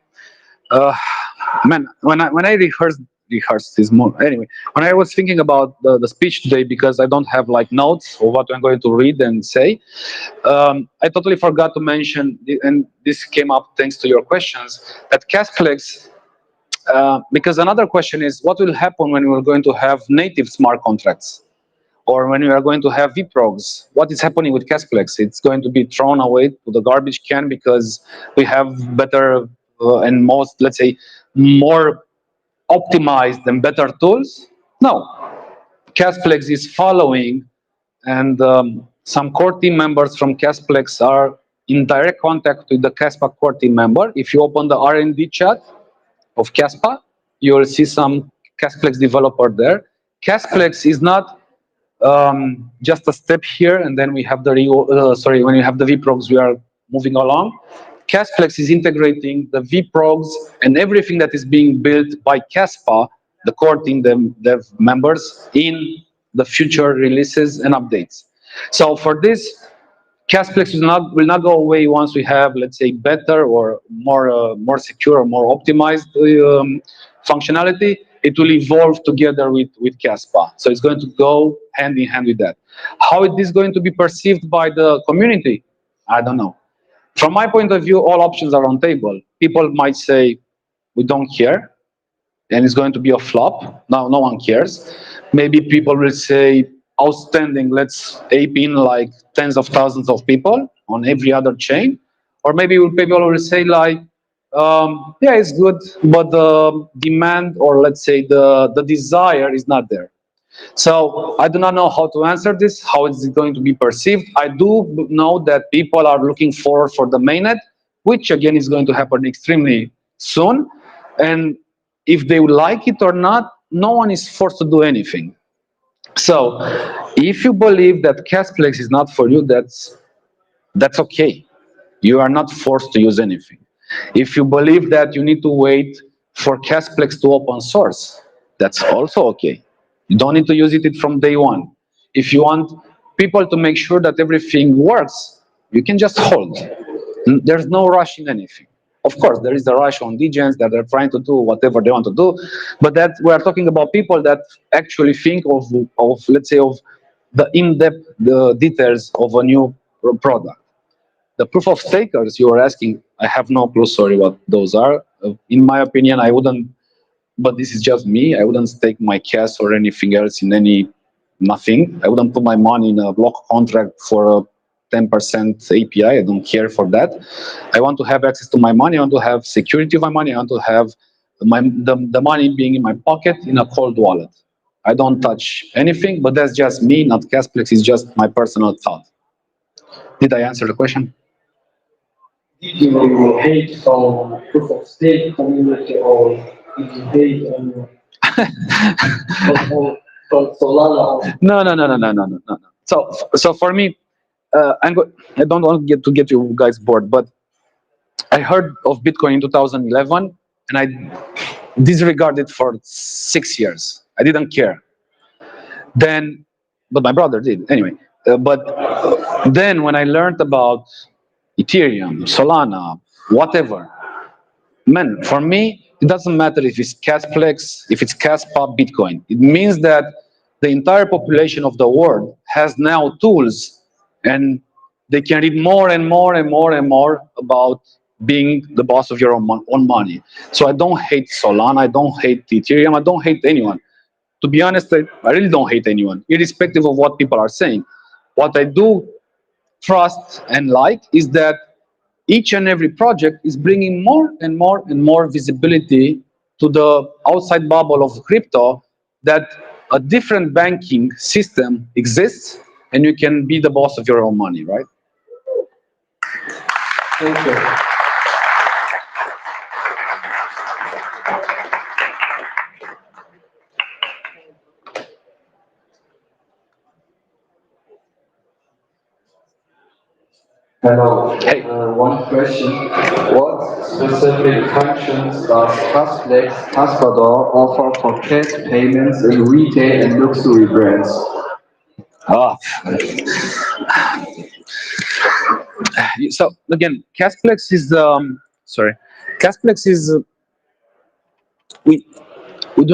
man, when I rehearsed this more anyway, when I was thinking about the speech today, because I don't have like notes of what I'm going to read and say, I totally forgot to mention, and this came up thanks to your questions, that Casplex. Because another question is, what will happen when we're going to have native smart contracts? Or when we are going to have vProgs, what is happening with Casplex? It's going to be thrown away to the garbage can because we have better and most, let's say, more optimized and better tools? No. Casplex is following, and some core team members from Casplex are in direct contact with the Kaspa core team member. If you open the R&D chat of Kaspa, you will see some Casplex developer there. Casplex is not just a step here, and then we have the when you have the vProgs, we are moving along. Casplex is integrating the vProgs and everything that is being built by Kaspa, the core team dev members, in the future releases and updates. So for this, Casplex will not go away once we have, let's say, better or more secure or more optimized functionality. It will evolve together with Kaspa. So it's going to go hand in hand with that. How it is going to be perceived by the community, I don't know. From my point of view, all options are on table. People might say, we don't care, and it's going to be a flop. No one cares. Maybe people will say, outstanding, let's ape in like tens of thousands of people on every other chain. Or maybe people will say like, yeah, it's good, but the demand, or let's say the desire is not there. So I do not know how to answer this, how is it going to be perceived. I do know that people are looking for the mainnet, which again is going to happen extremely soon. And if they like it or not, no one is forced to do anything. So if you believe that Casplex is not for you, that's okay. You are not forced to use anything. If you believe that you need to wait for Casplex to open source, that's also okay. You don't need to use it from day one. If you want people to make sure that everything works, you can just hold. There's no rush in anything. Of course, there is a rush on degens that are trying to do whatever they want to do, but that we are talking about people that actually think of let's say, of the in-depth details of a new product. The proof of stakers you are asking, I have no clue, sorry, what those are. In my opinion, I wouldn't, but this is just me, I wouldn't stake my cash or anything else in nothing. I wouldn't put my money in a block contract for a 10% API. I don't care for that. I want to have access to my money. I want to have security of my money. I want to have the money being in my pocket in a cold wallet. I don't touch anything, but that's just me, not Casplex. It's just my personal thought. Did I answer the question? Did you hate from proof of stake community or did you hate on Solana? No. So for me, I don't want to get you guys bored, but I heard of Bitcoin in 2011, and I disregarded for 6 years. I didn't care. Then, but my brother did anyway. But then when I learned about Ethereum, Solana, whatever, man, for me, it doesn't matter if it's Casplex, if it's Kaspa, Bitcoin. It means that the entire population of the world has now tools, and they can read more and more and more and more about being the boss of your own money. So I don't hate Solana, I don't hate Ethereum, I don't hate anyone. To be honest, I really don't hate anyone, irrespective of what people are saying. What I do trust and like is that each and every project is bringing more and more and more visibility to the outside bubble of crypto, that a different banking system exists and you can be the boss of your own money, right? Thank you. Hello. Hey. One question. What specific functions does Kasplex Kaspador offer for cash payments in retail and luxury brands? Ah. So again, Casplex is sorry, Casplex is we we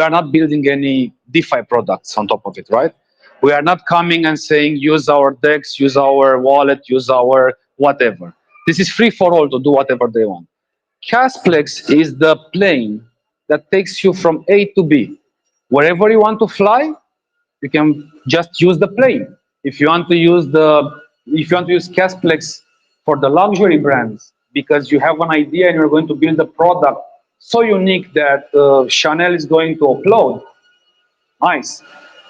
are not building any DeFi products on top of it, right? We are not coming and saying use our DEX, use our wallet, use our whatever. This is free for all to do whatever they want. Casplex is the plane that takes you from A to B. Wherever you want to fly, you can just use the plane. If you want to use Casplex for the luxury brands because you have an idea and you're going to build a product so unique that Chanel is going to upload, nice.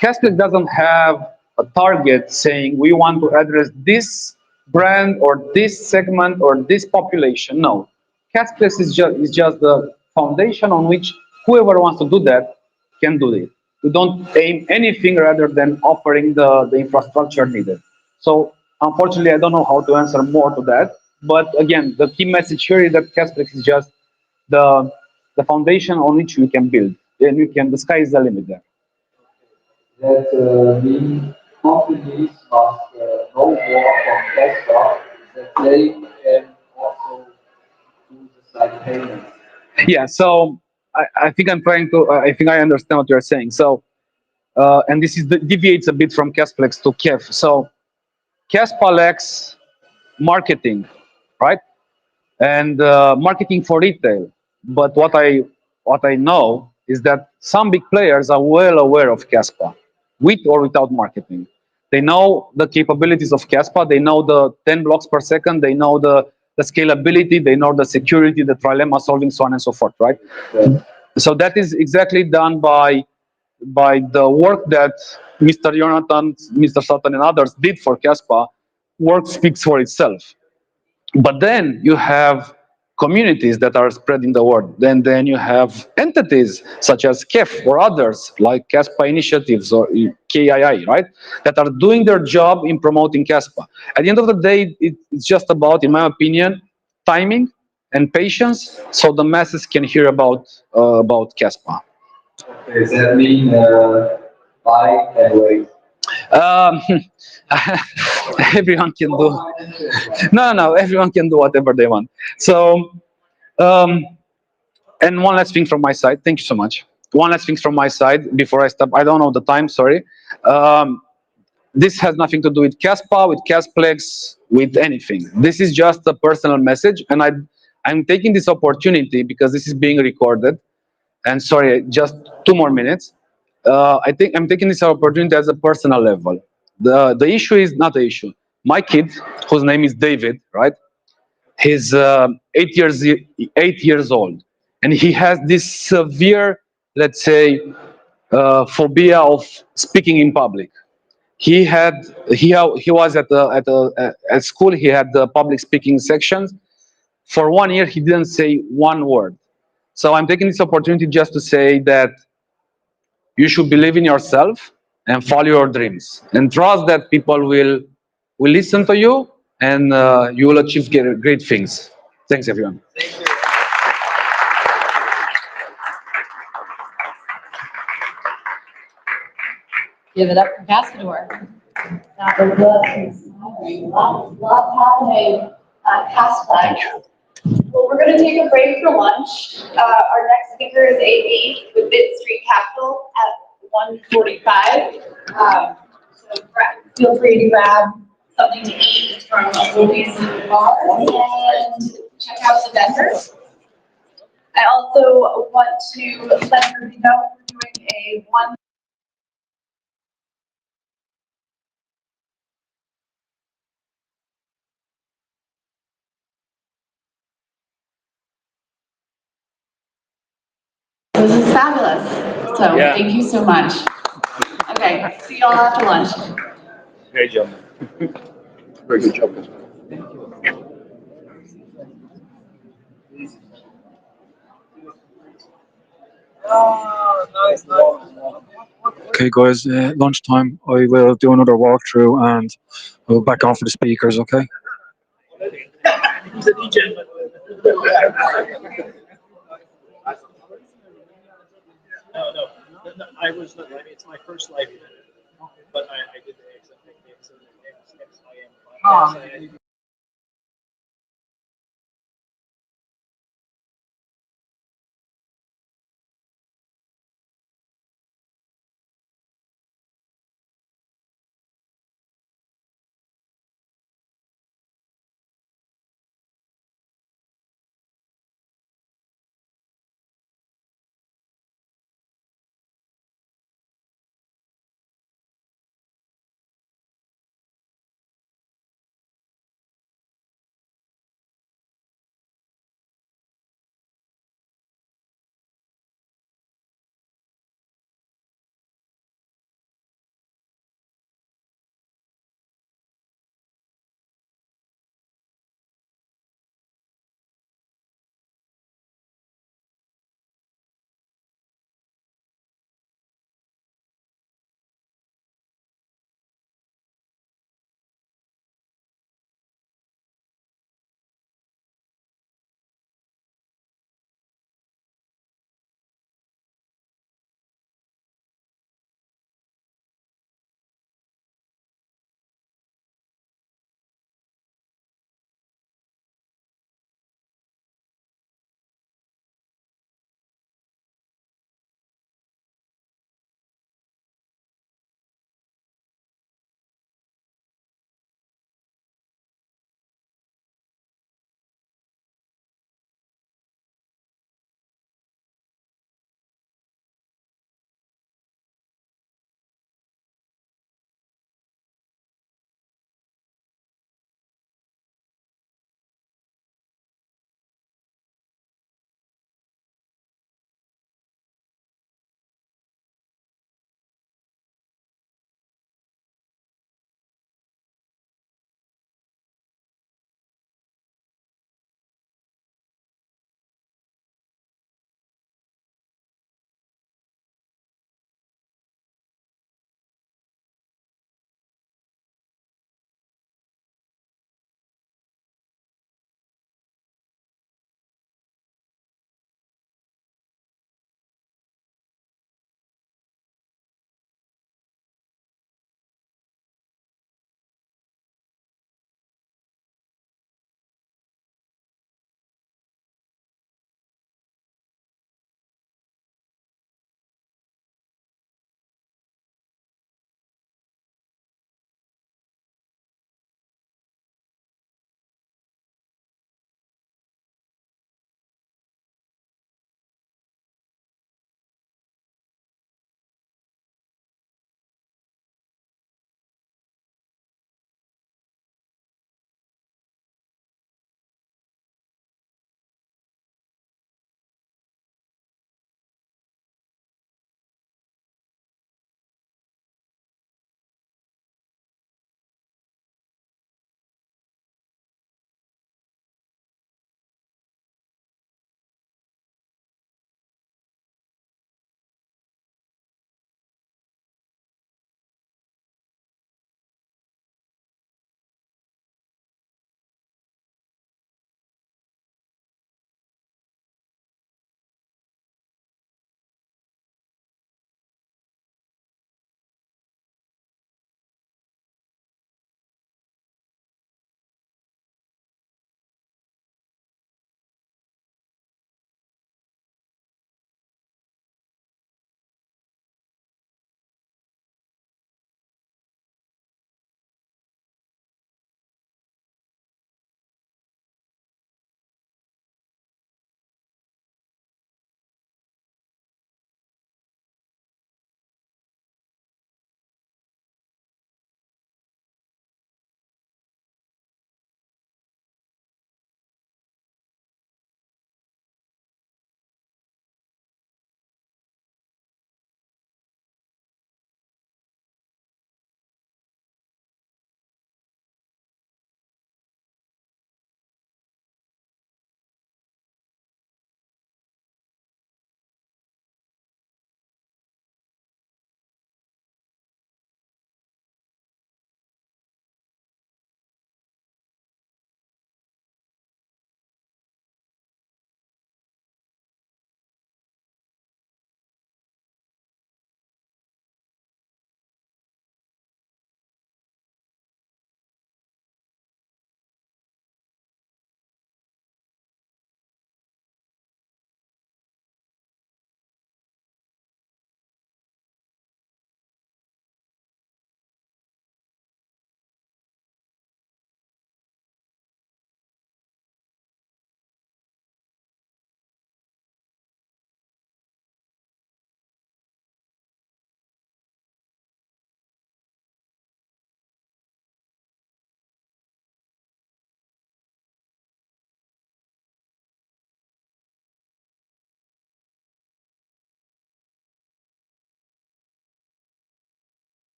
Casplex doesn't have a target saying we want to address this brand or this segment or this population. No, Casplex is just the foundation on which whoever wants to do that can do it. We don't aim anything rather than offering the infrastructure needed. So unfortunately, I don't know how to answer more to that. But again, the key message here is that Casplex is just the foundation on which you can build. And the sky is the limit there. That means companies must know more from Kaspa that they can also do the side payments. Yeah, so I think I think I understand what you're saying. So, and this deviates a bit from Casplex to Kev. So, Casplex marketing, right? And marketing for retail. But what I know is that some big players are well aware of Kaspa, with or without marketing. They know the capabilities of Kaspa. They know the 10 blocks per second. They know the scalability. They know the security, the trilemma solving, so on and so forth, right? Yeah. So that is exactly done by the work that Mr. Jonathan, Mr. Sutton, and others did for Kaspa. Work speaks for itself. But then you have communities that are spreading the word. Then you have entities such as KEF or others like Kaspa Initiatives or KII, right? That are doing their job in promoting Kaspa. At the end of the day, it's just about, in my opinion, timing and patience, so the masses can hear about Kaspa. Okay, does that mean buy and wait? Um, everyone can do. No, everyone can do whatever they want. So, and one last thing from my side. Thank you so much. One last thing from my side before I stop. I don't know the time. Sorry. This has nothing to do with Kaspa, with Kasplex, with anything. This is just a personal message, and I'm taking this opportunity because this is being recorded. And sorry, just 2 more minutes. I think I'm taking this opportunity as a personal level. The issue is not the issue. My kid, whose name is David, right? He's 8 years old, and he has this severe, let's say, phobia of speaking in public. He was at school. He had the public speaking sections. For 1 year, he didn't say one word. So I'm taking this opportunity just to say that you should believe in yourself and follow your dreams, and trust that people will listen to you, and you will achieve great things. Thanks, everyone. Give it up for Kaspador. That was love happening at Kasplex. Well, we're going to take a break for lunch. Our next speaker is AB with Bitstreet Capital at 1:45. So feel free to grab something to eat from Ludwig's bar and check out the vendors. I also want to let everybody know we're doing a one. This is fabulous. So thank you so much. Okay, see you all after lunch. Great job. Very good job. Okay, guys, lunchtime. I will do another walkthrough and we'll back on for the speakers, okay? I was not. It's my first live event, but I did the XIM.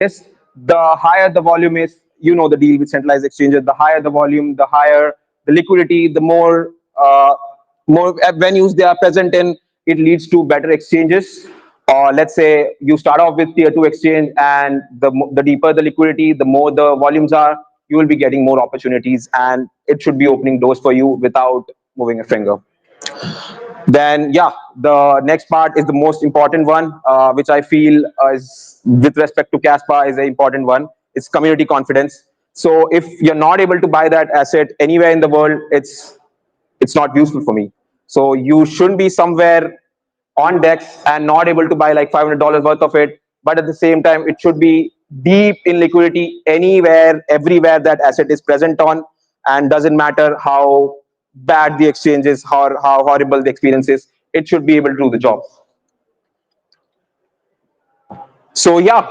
Yes, the higher the volume is, you know the deal with centralized exchanges. The higher the volume, the higher the liquidity, the more venues they are present in, it leads to better exchanges. Or let's say you start off with tier 2 exchange, and the deeper the liquidity, the more the volumes are, you will be getting more opportunities, and it should be opening doors for you without moving a finger. Then yeah, the next part is the most important one, which I feel is with respect to Kaspa is an important one. It's community confidence. So if you're not able to buy that asset anywhere in the world, it's not useful for me. So you shouldn't be somewhere on DEX and not able to buy like $500 worth of it, but at the same time it should be deep in liquidity anywhere, everywhere that asset is present on, and doesn't matter how bad the exchange is, how horrible the experience is, it should be able to do the job. So yeah,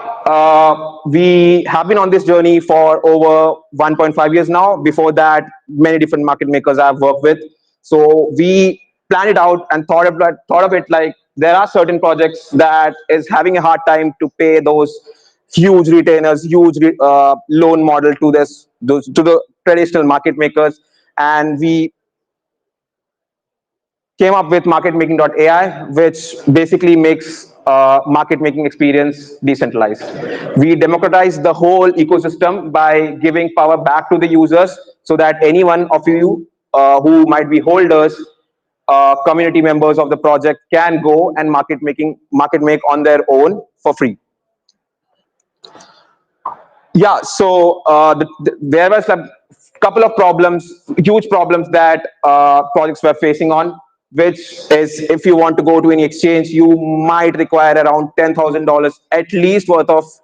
we have been on this journey for over 1.5 years now. Before that, many different market makers I've worked with. So we planned it out and thought of it like there are certain projects that is having a hard time to pay those huge retainers, huge loan model to to the traditional market makers, and we came up with marketmaking.ai, which basically makes market making experience decentralized. We democratize the whole ecosystem by giving power back to the users, so that any one of you who might be holders, community members of the project, can go and market make on their own for free. Yeah, so there was a couple of problems, huge problems that projects were facing on, which is if you want to go to any exchange, you might require around $10,000 at least worth of